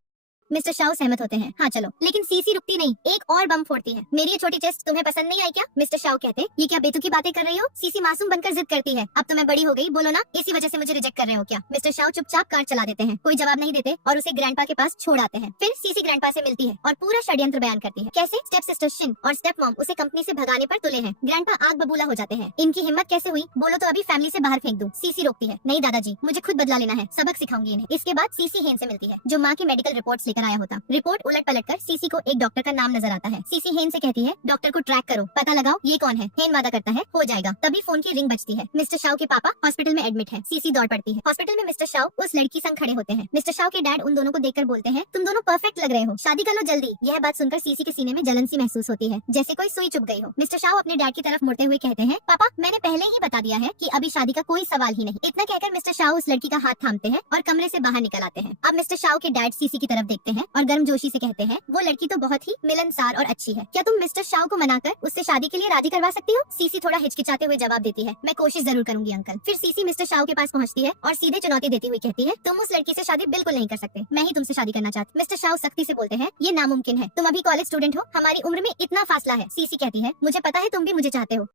मिस्टर शाह सहमत होते हैं, हाँ चलो। लेकिन सीसी रुकती नहीं, एक और बम फोड़ती है। मेरी ये छोटी चेस्ट तुम्हें पसंद नहीं आई क्या? मिस्टर शाह कहते हैं, ये क्या बेतुकी बातें कर रही हो? सीसी मासूम बनकर जिद करती है, अब तो मैं बड़ी हो गई, बोलो ना, इसी वजह से मुझे रिजेक्ट कर रहे हो क्या? मिस्टर शाह चुपचाप कार चला देते हैं, कोई जवाब नहीं देते और उसे ग्रैंडपा के पास छोड़ आते हैं। फिर सीसी ग्रैंडपा से मिलती है और पूरा षड्यंत्र बयान करती है, कैसे स्टेप सिस्टर शिन और स्टेप मॉम उसे कंपनी से भगाने पर तुले हैं। ग्रैंडपा आग बबूला हो जाते हैं, इनकी हिम्मत कैसे हुई, बोलो तो अभी फैमिली से बाहर फेंक दूं। सीसी रोकती है, नहीं दादाजी, मुझे खुद बदला लेना है, सबक सिखाऊंगी इन्हें। इसके बाद सीसी हेन से मिलती है, जो माँ की मेडिकल रिपोर्ट्स लेकर आया होता। रिपोर्ट उलट पलट कर सीसी को एक डॉक्टर का नाम नजर आता है। सीसी हेन से कहती है, डॉक्टर को ट्रैक करो, पता लगाओ ये कौन है। हेन वादा करता है, हो जाएगा। तभी फोन की रिंग बजती है। मिस्टर शाह के पापा हॉस्पिटल में एडमिट है। सीसी दौड़ पड़ती है। हॉस्पिटल में मिस्टर शाह उस लड़की संग खड़े होते हैं। मिस्टर शाह के डैड उन दोनों को देखकर बोलते हैं, तुम दोनों परफेक्ट लग रहे हो, शादी कर लो जल्दी। यह बात सुनकर सीसी के सीने में जलन सी महसूस होती है, जैसे कोई सुई चुभ गई हो। मिस्टर शाह अपने डैड की तरफ मुड़ते हुए कहते हैं, पापा मैंने पहले ही बता दिया है कि अभी शादी का कोई सवाल ही नहीं। इतना कहकर मिस्टर शाह उस लड़की का हाथ थामते हैं और कमरे से बाहर निकल आते हैं। अब मिस्टर शाह के डैड सीसी की तरफ देखते हैं और गर्मजोशी से कहते हैं, वो लड़की तो बहुत ही मिलनसार और अच्छी है, क्या तुम मिस्टर शाह को मनाकर उससे शादी के लिए राजी करवा सकती हो? सीसी थोड़ा हिचकिचाते हुए जवाब देती है, मैं कोशिश जरूर करूंगी अंकल। फिर सीसी मिस्टर शाह के पास पहुंचती है और सीधे चुनौती देती हुई कहती है, तुम उस लड़की से शादी बिल्कुल नहीं कर सकते, मैं ही तुमसे शादी करना चाहती। मिस्टर शाह सख्ती से बोलते हैं, ये नामुमकिन है, तुम अभी कॉलेज स्टूडेंट हो, हमारी उम्र में इतना फासला है। सीसी कहती है, मुझे पता है तुम भी मुझे चाहते हो,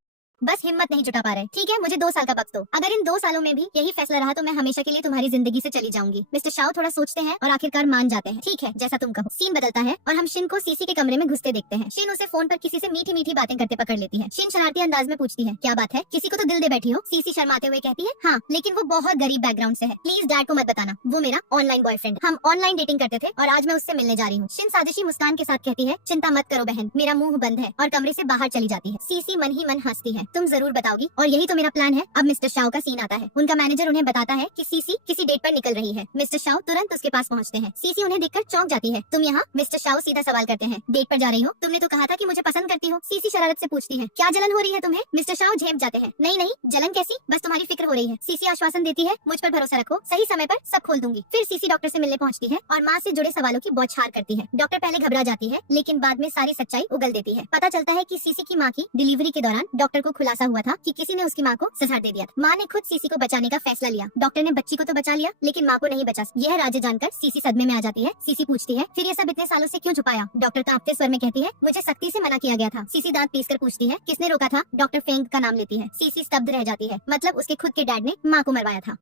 बस हिम्मत नहीं जुटा पा रहे। ठीक है, मुझे 2 साल का वक्त दो, अगर इन 2 सालों में भी यही फैसला रहा तो मैं हमेशा के लिए तुम्हारी जिंदगी से चली जाऊंगी। मिस्टर शाह थोड़ा सोचते हैं और आखिरकार मान जाते हैं, ठीक है जैसा तुम कहो। सीन बदलता है और हम शिन को सीसी के कमरे में घुसते देखते हैं। शिन उसे फोन पर किसी से मीठी मीठी बातें करते पकड़ लेती है। शिन शरारती अंदाज में पूछती है, क्या बात है, किसी को तो दिल दे बैठी हो? सीसी शर्माते हुए कहती है, हाँ लेकिन वो बहुत गरीब बैकग्राउंड से है, प्लीज डैड को मत बताना, वो मेरा ऑनलाइन बॉयफ्रेंड, हम ऑनलाइन डेटिंग करते थे और आज मैं उससे मिलने जा रही हूँ। शिन साजिशी मुस्कान के साथ कहती है, चिंता मत करो बहन, मेरा मुंह बंद है, और कमरे से बाहर चली जाती है। सीसी मन ही मन हंसती है, तुम जरूर बताओगी, और यही तो मेरा प्लान है। अब मिस्टर शाह का सीन आता है। उनका मैनेजर उन्हें बताता है कि सीसी किसी डेट पर निकल रही है। मिस्टर शाह तुरंत उसके पास पहुंचते हैं। सीसी उन्हें देखकर चौंक जाती है, तुम यहाँ? मिस्टर शाह सीधा सवाल करते हैं, डेट पर जा रही हो? तुमने तो कहा था कि मुझे पसंद करती हो। सीसी शरारत से पूछती है, क्या जलन हो रही है तुम्हें? मिस्टर शाह झेप जाते हैं, नहीं नहीं जलन कैसी, बस तुम्हारी फिक्र हो रही है। सीसी आश्वासन देती है, मुझ पर भरोसा रखो, सही समय पर सब खोल दूंगी। फिर सीसी डॉक्टर से मिलने पहुंचती है और माँ से जुड़े सवालों की बौछार करती है। डॉक्टर पहले घबरा जाती है, लेकिन बाद में सारी सच्चाई उगल देती है। पता चलता है कि सीसी की माँ की डिलीवरी के दौरान डॉक्टर को खुलासा हुआ था कि किसी ने उसकी माँ को सजा दे दिया था। माँ ने खुद सीसी को बचाने का फैसला लिया। डॉक्टर ने बच्ची को तो बचा लिया, लेकिन माँ को नहीं बचा। यह राज जानकर सीसी सदमे में आ जाती है। सीसी पूछती है, फिर ये सब इतने सालों से क्यों छुपाया? डॉक्टर कांपते स्वर में कहती है, मुझे सख्ती से मना किया गया था। सीसी दांत पीसकर पूछती है, किसने रोका था? डॉक्टर फेंग का नाम लेती है। सीसी स्तब्ध रह जाती है, मतलब उसके खुद के डैड ने माँ को मरवाया था।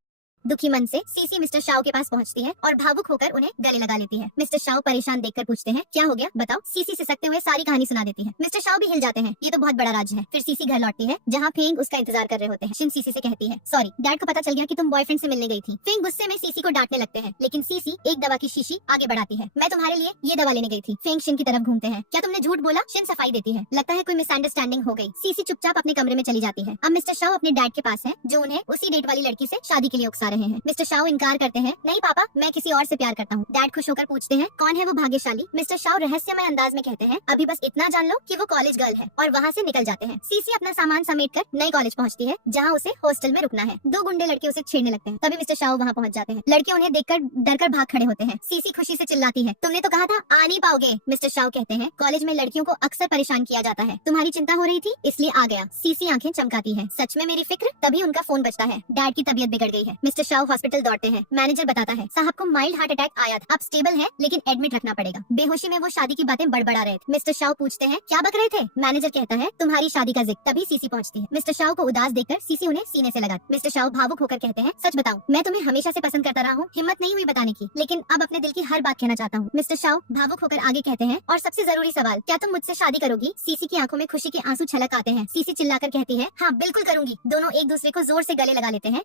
दुखी मन से सीसी मिस्टर शाह के पास पहुंचती है और भावुक होकर उन्हें गले लगा लेती है। मिस्टर शाह परेशान देखकर पूछते हैं, क्या हो गया बताओ? सीसी सिसकते हुए सारी कहानी सुना देती है। मिस्टर शाह भी हिल जाते हैं, ये तो बहुत बड़ा राज है। फिर सीसी घर लौटती है, जहाँ फेंग उसका इंतजार कर रहे होते हैं। शिन सीसी से कहती है, सॉरी डैड को पता चल गया कि तुम बॉयफ्रेंड से मिलने गई थी। फेंग गुस्से में सीसी को डांटने लगते हैं, लेकिन सीसी एक दवा की शीशी आगे बढ़ाती है, मैं तुम्हारे लिए ये दवा लेने गई थी। फेंग शिन की तरफ घूमते हैं, क्या तुमने झूठ बोला? शिन सफाई देती है, लगता है कोई मिसअंडरस्टैंडिंग हो गई। सीसी चुपचाप अपने कमरे में चली जाती है। अब मिस्टर शाह अपने डैड के पास है, जो उन्हें उसी डेट वाली लड़की से शादी के लिए उकसा रहे हैं। मिस्टर शाह इनकार करते हैं, नहीं पापा मैं किसी और से प्यार करता हूँ। डैड खुश होकर पूछते हैं, कौन है वो भाग्यशाली? मिस्टर शाह रहस्यमय अंदाज में कहते हैं, अभी बस इतना जान लो कि वो कॉलेज गर्ल है, और वहाँ से निकल जाते हैं। सीसी अपना सामान समेटकर नए कॉलेज पहुँचती है, जहाँ उसे हॉस्टल में रुकना है। 2 गुंडे लड़के उसे छेड़ने लगते हैं, तभी मिस्टर शाह वहाँ पहुँच जाते हैं। लड़के उन्हें देखकर डरकर भाग खड़े होते हैं। सीसी खुशी से चिल्लाती है, तुमने तो कहा था आ नहीं पाओगे। मिस्टर शाह कहते हैं, कॉलेज में लड़कियों को अक्सर परेशान किया जाता है, तुम्हारी चिंता हो रही थी इसलिए आ गया। सीसी आंखें चमकाती है, सच में मेरी फिक्र? तभी उनका फोन बजता है, डैड की तबीयत बिगड़ गई है। मिस्टर शाह हॉस्पिटल दौड़ते हैं। मैनेजर बताता है, साहब को माइल्ड हार्ट अटैक आया था, अब स्टेबल है लेकिन एडमिट रखना पड़ेगा। बेहोशी में वो शादी की बातें बड़बड़ा रहे थे। मिस्टर शाह पूछते हैं, क्या बक रहे थे? मैनेजर कहता है, तुम्हारी शादी का जिक्र। तभी सीसी पहुंचती है। मिस्टर शाह को उदास देखकर सीसी उन्हें सीने से लगा। मिस्टर शाह भावुक होकर कहते हैं, सच बताऊं मैं तुम्हें हमेशा से पसंद करता रहा हूँ, हिम्मत नहीं हुई बताने की, लेकिन अब अपने दिल की हर बात कहना चाहता हूँ। मिस्टर शाह भावुक होकर आगे कहते हैं, और सबसे जरूरी सवाल, क्या तुम मुझसे शादी करोगी? सीसी की आंखों में खुशी के आंसू छलक आते हैं। सीसी चिल्लाकर कहती है, हाँ बिल्कुल करूंगी। दोनों एक दूसरे को जोर से गले लगा लेते हैं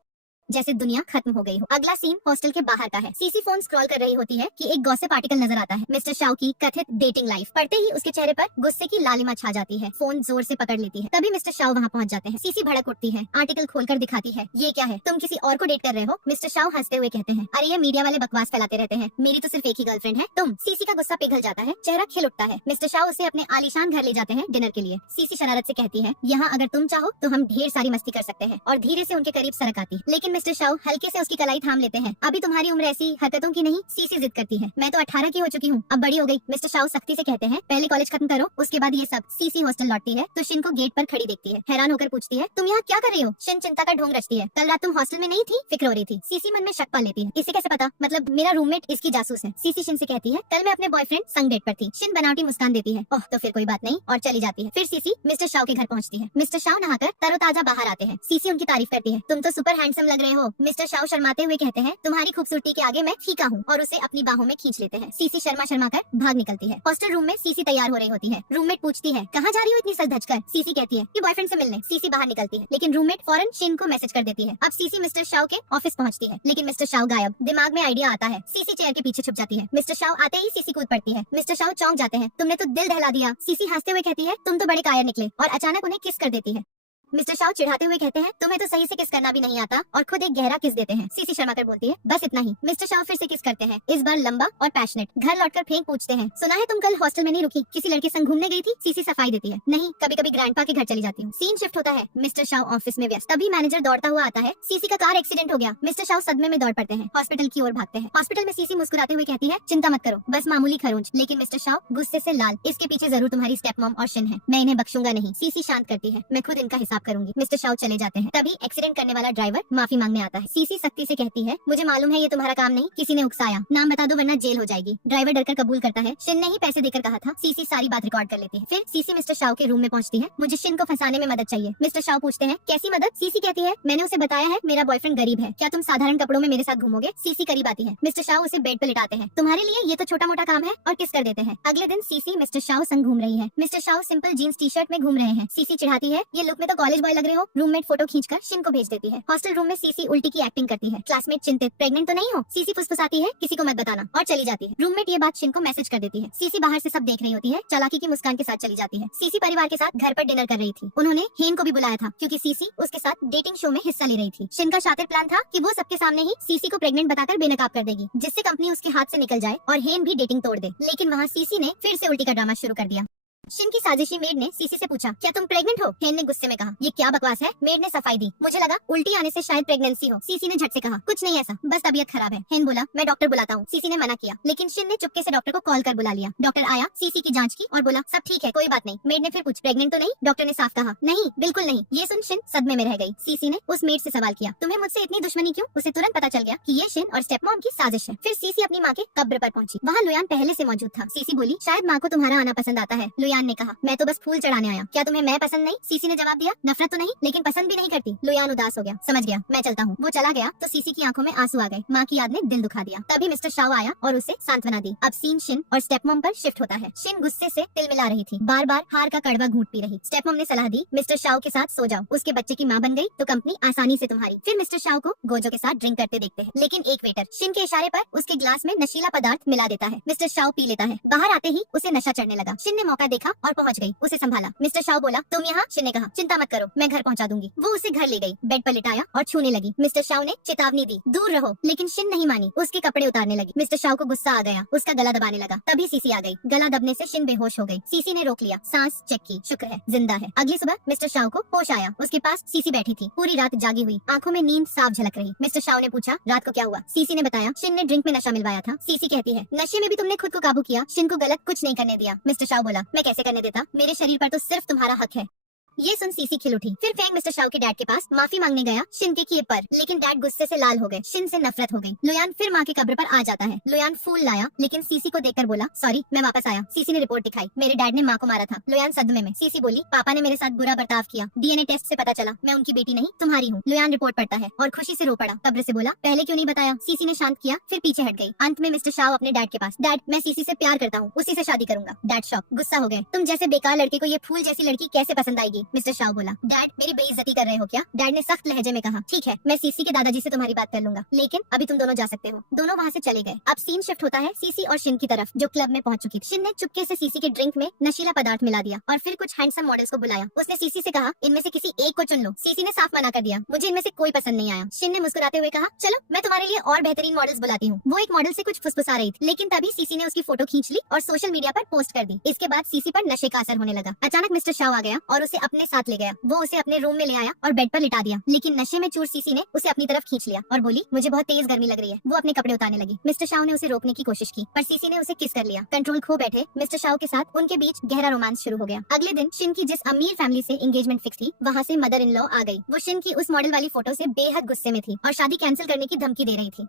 जैसे दुनिया खत्म हो गई हो। अगला सीन हॉस्टल के बाहर का है। सीसी फोन स्क्रॉल कर रही होती है कि एक गॉसिप आर्टिकल नजर आता है, मिस्टर शाओ की कथित डेटिंग लाइफ। पढ़ते ही उसके चेहरे पर गुस्से की लालिमा छा जाती है। फोन जोर से पकड़ लेती है। तभी मिस्टर शाओ वहाँ पहुँच जाते हैं। सीसी भड़क उठती है, आर्टिकल खोलकर दिखाती है। ये क्या है, तुम किसी और को डेट कर रहे हो? मिस्टर शाओ हंसते हुए कहते हैं, अरे ये मीडिया वाले बकवास फैलाते रहते हैं, मेरी तो सिर्फ एक ही गर्लफ्रेंड है, तुम। सीसी का गुस्सा पिघल जाता है, चेहरा खिल उठता है। मिस्टर शाओ उसे अपने आलीशान घर ले जाते हैं डिनर के लिए। सीसी शरारत से कहती है, यहाँ अगर तुम चाहो तो हम ढेर सारी मस्ती कर सकते हैं, और धीरे से उनके करीब सरक आती। लेकिन मिस्टर शाओ हल्के से उसकी कलाई थाम लेते हैं। अभी तुम्हारी उम्र ऐसी हरकतों की नहीं, सीसी जिद करती है। मैं तो 18 की हो चुकी हूँ, अब बड़ी हो गई। मिस्टर शाओ सख्ती से कहते हैं, पहले कॉलेज खत्म करो, उसके बाद ये सब। सीसी हॉस्टल लौटती है तो शिन को गेट पर खड़ी देखती है। हैरान होकर पूछती है, तुम यहाँ क्या कर रही हो? शिन चिंता का ढोंग रचती है, कल रात तुम हॉस्टल में नहीं थी, फिक्र हो रही थी। सीसी मन में शक पा लेती है, इसे कैसे पता? मतलब मेरा रूममेट इसकी जासूस है। सीसी शिन से कहती है, कल मैं अपने बॉयफ्रेंड संग डेट पर थी। शिन बनावटी मुस्कान देती है, ओह तो फिर कोई बात नहीं, और चली जाती है। फिर सीसी मिस्टर शाओ के घर पहुँचती है। मिस्टर शाओ नहाकर तरोताजा बाहर आते हैं। सीसी उनकी तारीफ करती है, तुम तो सुपर हैंडसम लग रहे हो। मिस्टर शाओ शर्माते हुए कहते हैं, तुम्हारी खूबसूरती के आगे मैं फीका हूँ, और उसे अपनी बाहों में खींच लेते हैं। सीसी शर्मा शर्मा कर भाग निकलती है। हॉस्टल रूम में सीसी तैयार हो रही होती है। रूममेट पूछती है, कहाँ जा रही हो इतनी सज धज कर? सीसी कहती है कि बॉयफ्रेंड से मिलने। सीसी बाहर निकलती है, लेकिन रूममेट फौरन शिन को मैसेज कर देती है। अब सीसी मिस्टर शाओ के ऑफिस पहुंचती है, लेकिन मिस्टर शाओ गायब। दिमाग में आइडिया आता है, सीसी चेयर के पीछे छुप जाती है। मिस्टर शाओ आते ही सीसी कूद पड़ती है। मिस्टर शाओ चौंक जाते हैं, तुमने तो दिल दहला दिया। सीसी हंसते हुए कहती है, तुम तो बड़े कायर निकले, और अचानक उन्हें किस कर देती है। मिस्टर शाओ चिढ़ाते हुए कहते हैं, तुम्हें तो सही से किस करना भी नहीं आता, और खुद एक गहरा किस देते हैं। सीसी शर्मा कर बोलती है, बस इतना ही। मिस्टर शाओ फिर से किस करते हैं, इस बार लंबा और पैशनेट। घर लौटकर फेंक पूछते हैं, सुना है तुम कल हॉस्टल में नहीं रुकी, किसी लड़के संग घूमने गई थी? सीसी सफाई देती है, नहीं, कभी कभी ग्रैंडपा के घर चली जाती हूँ। सीन शिफ्ट होता है, मिस्टर शाओ ऑफिस में व्यस्त। तभी मैनेजर दौड़ता हुआ आता है, सीसी का कार एक्सीडेंट हो गया। मिस्टर शाओ सदमे में दौड़ पड़ते हैं, हॉस्पिटल की ओर भागते हैं। हॉस्पिटल में सीसी मुस्कुराते हुए कहती है, चिंता मत करो, बस मामूली खरोंच। लेकिन मिस्टर शाओ गुस्से से लाल, इसके पीछे जरूर तुम्हारी स्टेप मॉम और शिन है, मैं इन्हें बख्शूंगा नहीं। सीसी शांत करती है, मैं खुद इनका हिसाब करूंगी। मिस्टर शाओ चले जाते हैं। तभी एक्सीडेंट करने वाला ड्राइवर माफी मांगने आता है। सीसी सख्ती से कहती है, मुझे मालूम है ये तुम्हारा काम नहीं, किसी ने उकसाया, नाम बता दो वरना जेल हो जाएगी। ड्राइवर डरकर कबूल करता है, शिन ने ही पैसे देकर कहा था। सीसी सारी बात रिकॉर्ड कर लेती है। फिर सीसी मिस्टर शाओ के रूम में पहुंचती है, मुझे शिन को फंसाने में मदद चाहिए। मिस्टर शाओ पूछते हैं, कैसी मदद? सीसी कहती है, मैंने उसे बताया है मेरा बॉयफ्रेंड गरीब है, क्या तुम साधारण कपड़ों में मेरे साथ घूमोगे? सीसी करीब आती है, मिस्टर शाओ उसे बेड पर लिटाते हैं, तुम्हारे लिए ये तो छोटा मोटा काम है, और किस कर देते हैं। अगले दिन सीसी मिस्टर शाओ संग घूम रही है। Mister Shao simple jeans T shirt में घूम रहे हैं। सीसी चिढ़ाती है, ये लुक में तो कॉलेज बॉय लग रहे हो। रूममेट फोटो खींचकर शिन को भेज देती है। हॉस्टल रूम में सीसी उल्टी की एक्टिंग करती है। क्लासमेट चिंतित, प्रेग्नेंट तो नहीं हो? सीसी फुसफुसाती है, किसी को मत बताना, और चली जाती है। रूममेट ये बात शिन को मैसेज कर देती है। सीसी बाहर से सब देख रही होती है, चालाकी की मुस्कान के साथ चली जाती है। सीसी परिवार के साथ घर पर डिनर कर रही थी। उन्होंने हेन को भी बुलाया था, क्योंकि सीसी उसके साथ डेटिंग शो में हिस्सा ले रही थी। शिन का शातिर प्लान था कि वो सबके सामने ही सीसी को प्रेग्नेंट बताकर बेनकाब कर देगी, जिससे कंपनी उसके हाथ से निकल जाए और हेन भी डेटिंग तोड़ दे। लेकिन वहाँ सीसी ने फिर से उल्टी का ड्रामा शुरू कर दिया। शिन की साजिशी मेड ने सीसी से पूछा, क्या तुम प्रेग्नेंट हो? हेन ने गुस्से में कहा, ये क्या बकवास है? मेड ने सफाई दी, मुझे लगा उल्टी आने से शायद प्रेगनेंसी हो। सीसी ने झट से कहा, कुछ नहीं ऐसा, बस तबीयत खराब है। हेन बोला, मैं डॉक्टर बुलाता हूँ। सीसी ने मना किया, लेकिन शिन ने चुपके से डॉक्टर को कॉल कर बुला लिया। डॉक्टर आया, सीसी की जांच की और बोला, सब ठीक है, कोई बात नहीं। मेड ने फिर पूछ, प्रेग्नेंट तो नहीं? डॉक्टर ने साफ कहा, नहीं, बिल्कुल नहीं। ये सुन शिन सदमे में रह गई। सीसी ने उस मेड से सवाल किया, तुम्हें मुझसे इतनी दुश्मनी क्यों? उसे तुरंत पता चल गया कि ये शिन और स्टेपमॉम की साजिश है। फिर सीसी अपनी माँ के कब्र पर पहुंची। वहाँ लुयान पहले से मौजूद था। सीसी बोली, शायद माँ को तुम्हारा आना पसंद आता है। लुयान ने कहा, मैं तो बस फूल चढ़ाने आया, क्या तुम्हें मैं पसंद नहीं? सीसी ने जवाब दिया, नफरत तो नहीं, लेकिन पसंद भी नहीं करती। लुयान उदास हो गया, समझ गया, मैं चलता हूँ। वो चला गया तो सीसी की आंखों में आंसू आ गए। माँ की याद ने दिल दुखा दिया। तभी मिस्टर शाओ आया और उसे सांत्वना दी। अब सीन शिन और स्टेपमॉम पर शिफ्ट होता है। शिन गुस्से से तिलमिला रही थी, बार बार हार का कड़वा घूंट पी रही। स्टेपमॉम ने सलाह दी, मिस्टर शाओ के साथ सो जाओ, उसके बच्चे की माँ बन गई तो कंपनी आसानी से तुम्हारी। फिर मिस्टर शाओ को गोजो के साथ ड्रिंक करते देखते हैं, लेकिन एक वेटर शिन के इशारे पर उसके ग्लास में नशीला पदार्थ मिला देता है। मिस्टर शाओ पी लेता है। बाहर आते ही उसे नशा चढ़ने लगा। शिन ने मौका देखा और पहुंच गई, उसे संभाला। मिस्टर शाओ बोला, तुम यहाँ? शिन ने कहा, चिंता मत करो, मैं घर पहुंचा दूंगी। वो उसे घर ले गई, बेड पर लिटाया और छूने लगी। मिस्टर शाओ ने चेतावनी दी, दूर रहो, लेकिन शिन नहीं मानी, उसके कपड़े उतारने लगी। मिस्टर शाओ को गुस्सा आ गया, उसका गला दबाने लगा। तभी सीसी आ गई। गला दबने से शिन बेहोश हो गई। सीसी ने रोक लिया, सांस चेक की, शुक्र है जिंदा है। अगली सुबह मिस्टर शाओ को होश आया। उसके पास सीसी बैठी थी, पूरी रात जागी हुई, आंखों में नींद साफ झलक रही। मिस्टर शाओ ने पूछा, रात को क्या हुआ? सीसी ने बताया, शिन ने ड्रिंक में नशा मिलवाया था। सीसी कहती है, नशे में भी तुमने खुद को काबू किया, शिन को गलत कुछ नहीं करने दिया। मिस्टर शाओ बोला, मैं कैसे करने देता, मेरे शरीर पर तो सिर्फ तुम्हारा हक है। ये सुन सीसी खिल उठी। फिर फैंग मिस्टर शाओ के डैड के पास माफी मांगने गया शिन के किए पर, लेकिन डैड गुस्से से लाल हो गए। शिन से नफरत हो गई। लुयान फिर माँ के कब्र पर आ जाता है। लुयान फूल लाया, लेकिन सीसी को देखकर बोला, सॉरी, मैं वापस आया। सीसी ने रिपोर्ट दिखाई, मेरे डैड ने माँ को मारा था। लुयान सदमे में। सीसी बोली, पापा ने मेरे साथ बुरा बर्ताव किया, डीएनए टेस्ट से पता चला मैं उनकी बेटी नहीं तुम्हारी हूँ। लुयान रिपोर्ट पढ़ता है और खुशी से रो पड़ा। कब्र से बोला, पहले क्यों नहीं बताया? सीसी ने शांत किया, फिर पीछे हट गई। अंत में मिस्टर शाओ अपने डैड के पास, डैड, मैं सीसी से प्यार करता हूँ, उसी से शादी करूंगा। डैड शॉक, गुस्सा हो गए, तुम जैसे बेकार लड़के को ये फूल जैसी लड़की कैसे पसंद आएगी? मिस्टर शाओ बोला, डैड मेरी बेइज्जती कर रहे हो क्या? डैड ने सख्त लहजे में कहा, ठीक है मैं सीसी के दादाजी से तुम्हारी बात कर लूंगा, लेकिन अभी तुम दोनों जा सकते हो। दोनों वहाँ से चले गए। अब सीन शिफ्ट होता है सीसी और शिन की तरफ, जो क्लब में पहुंच चुकी थी। शिन ने चुपके से सीसी के ड्रिंक में नशीला पदार्थ मिला दिया और फिर कुछ हैंडसम मॉडल्स को बुलाया। उसने सीसी से कहा, इनमें से किसी एक को चुन लो। सीसी ने साफ मना कर दिया, मुझे इनमें से कोई पसंद नहीं आया। शिन ने मुस्कुराते हुए कहा, चलो मैं तुम्हारे लिए और बेहतरीन मॉडल्स बुलाती हूँ। वो एक मॉडल से कुछ फुसफुसा रही थी, लेकिन तभी सीसी ने उसकी फोटो खींच ली और सोशल मीडिया पर पोस्ट कर दी। इसके बाद सीसी पर नशे का असर होने लगा। अचानक मिस्टर शाओ आ गया और उसे अपने साथ ले गया। वो उसे अपने रूम में ले आया और बेड पर लिटा दिया, लेकिन नशे में चूर सीसी ने उसे अपनी तरफ खींच लिया और बोली, मुझे बहुत तेज गर्मी लग रही है। वो अपने कपड़े उतारने लगी। मिस्टर शाओ ने उसे रोकने की कोशिश की, पर सीसी ने उसे किस कर लिया। कंट्रोल खो बैठे मिस्टर शाओ के साथ उनके बीच गहरा रोमांस शुरू हो गया। अगले दिन शिन की जिस अमीर फैमिली से एंगेजमेंट फिक्स थी, वहाँ से मदर इन लॉ आ गई। वो शिन की उस मॉडल वाली फोटो से बेहद गुस्से में थी और शादी कैंसिल करने की धमकी दे रही थी।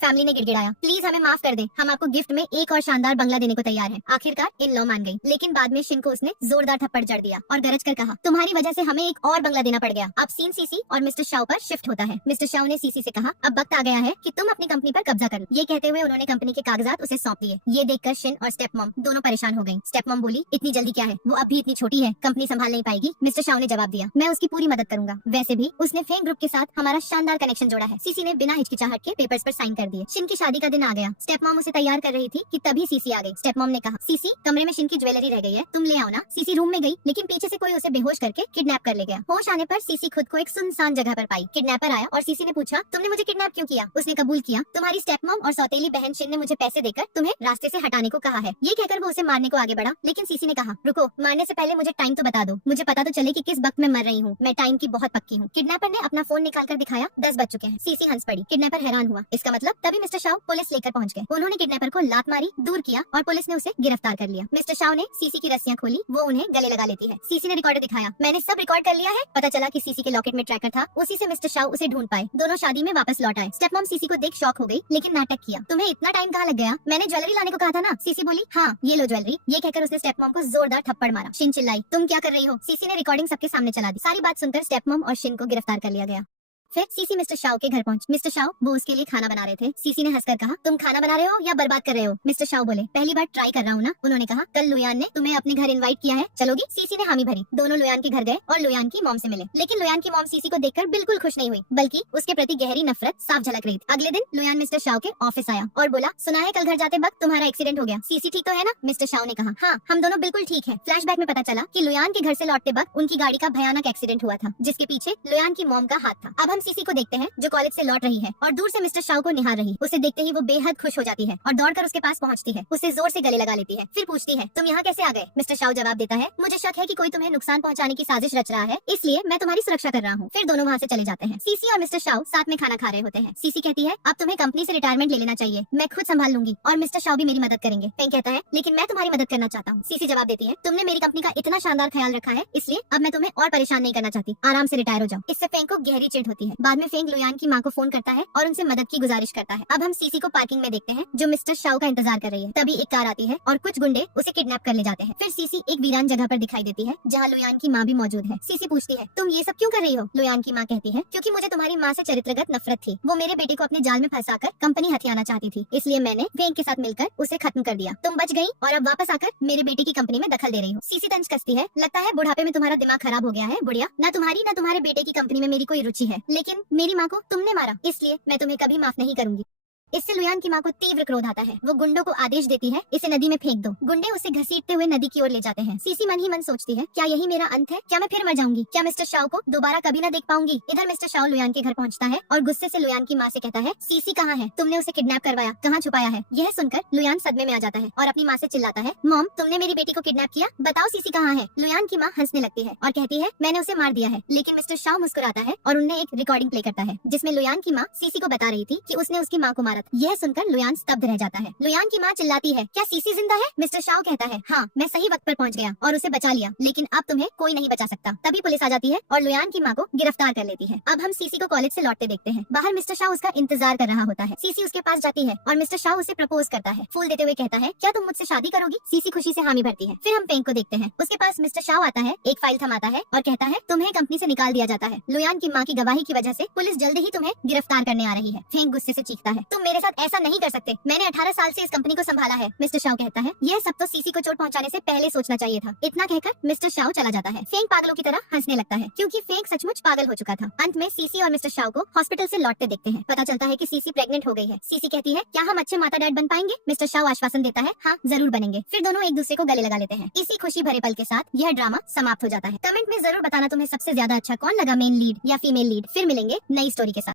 फैमिली ने गिड़गिड़ाया, प्लीज हमें माफ कर दे, हम आपको गिफ्ट में एक और शानदार बंगला देने को तैयार हैं। आखिरकार इन लॉ मान गई, लेकिन बाद में शिन को उसने जोरदार थप्पड़ जड़ दिया और गरज कर कहा, तुम्हारी वजह से हमें एक और बंगला देना पड़ गया। अब सीन सीसी और मिस्टर शाओ पर शिफ्ट होता है। मिस्टर शाओ ने सीसी से कहा, अब वक्त आ गया है कि तुम अपनी कंपनी पर कब्जा कर लो। ये कहते हुए उन्होंने कंपनी के कागजात उसे सौंप दिए। ये देखकर शिन और स्टेप मॉम दोनों परेशान हो गयी। स्टेप मॉम बोली, इतनी जल्दी क्या है, वो अब भी इतनी छोटी है, कंपनी संभाल नहीं पाएगी। मिस्टर शाओ ने जवाब दिया, मैं उसकी पूरी मदद करूंगा, वैसे भी उसने फेंग ग्रुप के साथ हमारा शानदार कनेक्शन जोड़ा है। सीसी ने बिना हिचकिचाहट के पेपर्स पर साइन कर दिए। शिन की शादी का दिन आ गया। स्टेप मॉम उसे तैयार कर रही थी कि तभी सीसी आ गई। स्टेप मॉम ने कहा, सीसी कमरे में शिन की ज्वेलरी रह गई है, तुम ले आओ ना। सीसी रूम में गई, लेकिन पीछे से कोई उसे बेहोश करके किडनैप कर ले गया। होश आने पर सीसी खुद को एक सुनसान जगह पर पाई। किडनैपर आया और सीसी ने पूछा, तुमने मुझे किडनैप क्यों किया? उसने कबूल किया, तुम्हारी स्टेप मॉम और सौतेली बहन शिन ने मुझे पैसे देकर तुम्हें रास्ते से हटाने को कहा है। ये कहकर वो उसे मारने को आगे बढ़ा, लेकिन सीसी ने कहा, रुको, मारने से पहले मुझे टाइम तो बता दो, मुझे पता तो चले कि किस वक्त मैं मर रही हूँ। मैं टाइम की बहुत पक्की हूँ। किडनैपर ने अपना फोन निकाल कर दिखाया, 10 बज चुके हैं। सीसी हंस पड़ी। किडनैपर हैरान हुआ, इसका मतलब? तभी मिस्टर शाओ पुलिस लेकर पहुंच गए। उन्होंने किडनैपर को लात मारी, दूर किया और पुलिस ने उसे गिरफ्तार कर लिया। मिस्टर शाओ ने सीसी की रस्सियां खोली, वो उन्हें गले लगा लेती है। सीसी ने रिकॉर्डर दिखाया, मैंने सब रिकॉर्ड कर लिया है। पता चला कि सीसी के लॉकेट में ट्रैकर था, उसी से मिस्टर शाओ उसे ढूंढ पाए। दोनों शादी में वापस लौट आए। स्टेप मॉम सीसी को देख शॉक हो गई, लेकिन नाटक किया। तुम्हें इतना टाइम कहाँ लग गया? मैंने ज्वेलरी लाने को कहा था ना। सीसी बोली, हाँ ये लो ज्वेलरी। ये कहकर उसने स्टेप मॉम को जोरदार थप्पड़ मारा। शिन चिल्लाई, तुम क्या कर रही हो? सीसी ने रिकॉर्डिंग सबके सामने चला दी। सारी बात सुनकर स्टेप मॉम और शिन को गिरफ्तार कर लिया गया। फिर सीसी मिस्टर शाओ के घर पहुंच। मिस्टर शाओ वो उसके लिए खाना बना रहे थे। सीसी ने हंसकर कहा, तुम खाना बना रहे हो या बर्बाद कर रहे हो? मिस्टर शाओ बोले, पहली बार ट्राई कर रहा हूँ ना। उन्होंने कहा, कल लुयान ने तुम्हें अपने घर इनवाइट किया है, चलोगी? सीसी ने हामी भरी। दोनों लुयान के घर गए और लुयान की मॉम से मिले, लेकिन लुयान की मॉम सीसी को देखकर बिल्कुल खुश नहीं हुई, बल्कि उसके प्रति गहरी नफरत साफ झलक रही थी। अगले दिन लुयान मिस्टर शाओ के ऑफिस आया और बोला, सुना है कल घर जाते वक्त तुम्हारा एक्सीडेंट हो गया, सीसी ठीक तो है ना? मिस्टर शाओ ने कहा, हाँ हम दोनों बिल्कुल ठीक है। फ्लैशबैक में पता चला कि लुयान के घर से लौटते वक्त उनकी गाड़ी का भयानक एक्सीडेंट हुआ था, जिसके पीछे लुयान की मॉम का हाथ था। अब हम सीसी को देखते हैं, जो कॉलेज से लौट रही है और दूर से मिस्टर शाओ को निहार रही। उसे देखते ही वो बेहद खुश हो जाती है और दौड़कर उसके पास पहुंचती है, उसे जोर से गले लगा लेती है। फिर पूछती है, तुम यहाँ कैसे आ गए? मिस्टर शाओ जवाब देता है, मुझे शक है कि कोई तुम्हें नुकसान पहुंचाने की साजिश रच रहा है, इसलिए मैं तुम्हारी सुरक्षा कर रहा हूँ। फिर दोनों वहाँ से चले जाते हैं। सीसी और मिस्टर शाओ साथ में खाना खा रहे होते हैं। सीसी कहती है, अब तुम्हें कंपनी से रिटायरमेंट ले लेना चाहिए, मैं खुद संभाल लूंगी और मिस्टर शाओ भी मेरी मदद करेंगे। फेंग कहता है, लेकिन मैं तुम्हारी मदद करना चाहता हूँ। सीसी जवाब देती है, तुमने मेरी कंपनी का इतना शानदार ख्याल रखा है, इसलिए अब मैं तुम्हें और परेशान नहीं करना चाहती, आराम से रिटायर हो जाओ। इससे फेंग को गहरी चिढ़ होती है। बाद में फेंग लुयान की माँ को फोन करता है और उनसे मदद की गुजारिश करता है। अब हम सीसी को पार्किंग में देखते हैं, जो मिस्टर शाओ का इंतजार कर रही है। तभी एक कार आती है और कुछ गुंडे उसे किडनैप कर ले जाते हैं। फिर सीसी एक वीरान जगह पर दिखाई देती है, जहाँ लुयान की माँ भी मौजूद है। सीसी पूछती है, तुम ये सब क्यों कर रही हो? लुयान की माँ कहती है, क्योंकि मुझे तुम्हारी माँ से चरित्रगत नफरत थी। वो मेरे बेटे को अपने जाल में फंसाकर कंपनी हथियाना चाहती थी, इसलिए मैंने फेंग के साथ मिलकर उसे खत्म कर दिया। तुम बच गई और अब वापस आकर मेरे बेटे की कंपनी में दखल दे रही हो। सीसी तंज कसती है, लगता है बुढ़ापे में तुम्हारा दिमाग खराब हो गया है बुढ़िया। न तुम्हारी न तुम्हारे बेटे की कंपनी में मेरी कोई रुचि है, लेकिन मेरी माँ को तुमने मारा, इसलिए मैं तुम्हें कभी माफ नहीं करूंगी। इससे लुयान की माँ को तीव्र क्रोध आता है। वो गुंडों को आदेश देती है, इसे नदी में फेंक दो। गुंडे उसे घसीटते हुए नदी की ओर ले जाते हैं। सीसी मन ही मन सोचती है, क्या यही मेरा अंत है? क्या मैं फिर मर जाऊंगी? क्या मिस्टर शाओ को दोबारा कभी न देख पाऊंगी? इधर मिस्टर शाओ लुयान के घर पहुंचता है और गुस्से से लुयान की माँ से कहता है, सीसी कहाँ है? तुमने उसे किडनैप करवाया, कहाँ छुपाया है? यह सुनकर लुयान सदमे में आ जाता है और अपनी माँ से चिल्लाता है, मॉम तुमने मेरी बेटी को किडनैप किया, बताओ सीसी कहाँ है? लुयान की माँ हंसने लगती है और कहती है, मैंने उसे मार दिया है। लेकिन मिस्टर शाओ मुस्कुराता है और उन्हें एक रिकॉर्डिंग प्ले करता है, जिसमें लुयान की माँ सीसी को बता रही थी कि उसने उसकी माँ को मारा था। यह सुनकर लुयान स्तब्ध रह जाता है। लुयान की माँ चिल्लाती है, क्या सीसी जिंदा है? मिस्टर शाओ कहता है, हाँ मैं सही वक्त पर पहुँच गया और उसे बचा लिया, लेकिन अब तुम्हें कोई नहीं बचा सकता। तभी पुलिस आ जाती है और लुयान की माँ को गिरफ्तार कर लेती है। अब हम सीसी को कॉलेज से लौटते देखते हैं। बाहर मिस्टर शाओ उसका इंतजार कर रहा होता है। सीसी उसके पास जाती है और मिस्टर शाओ उसे प्रपोज करता है। फूल देते हुए कहता है, क्या तुम मुझसे शादी करोगी? सीसी खुशी से हामी भरती है। फिर हम पेंग को देखते हैं। उसके पास मिस्टर शाओ आता है, एक फाइल थमाता है और कहता है, तुम्हें कंपनी से निकाल दिया जाता है। लुयान की माँ की गवाही की वजह से पुलिस जल्द ही तुम्हें गिरफ्तार करने आ रही है। फेंग गुस्से से चीखता है, तुम मेरे साथ ऐसा नहीं कर सकते, मैंने 18 साल से इस कंपनी को संभाला है। मिस्टर शाओ कहता है, यह सब तो सीसी को चोट पहुंचाने से पहले सोचना चाहिए था। इतना कहकर मिस्टर शाओ चला जाता है। फेंग पागलों की तरह हंसने लगता है क्योंकि फेंग सचमुच पागल हो चुका था। अंत में सीसी और मिस्टर शाओ को हॉस्पिटल से लौटते देखते हैं। पता चलता है कि सीसी प्रेग्नेंट हो गई है। सीसी कहती है, क्या हम अच्छे माता डैड बन पाएंगे? मिस्टर शाओ आश्वासन देता है, हाँ जरूर बनेंगे। फिर दोनों एक दूसरे को गले लगा लेते हैं। इसी खुशी भरे पल के साथ यह ड्रामा समाप्त हो जाता है। कमेंट में जरूर बताना तुम्हें सबसे ज्यादा अच्छा कौन लगा, मेन लीड या फीमेल लीड। फिर मिलेंगे नई स्टोरी के साथ।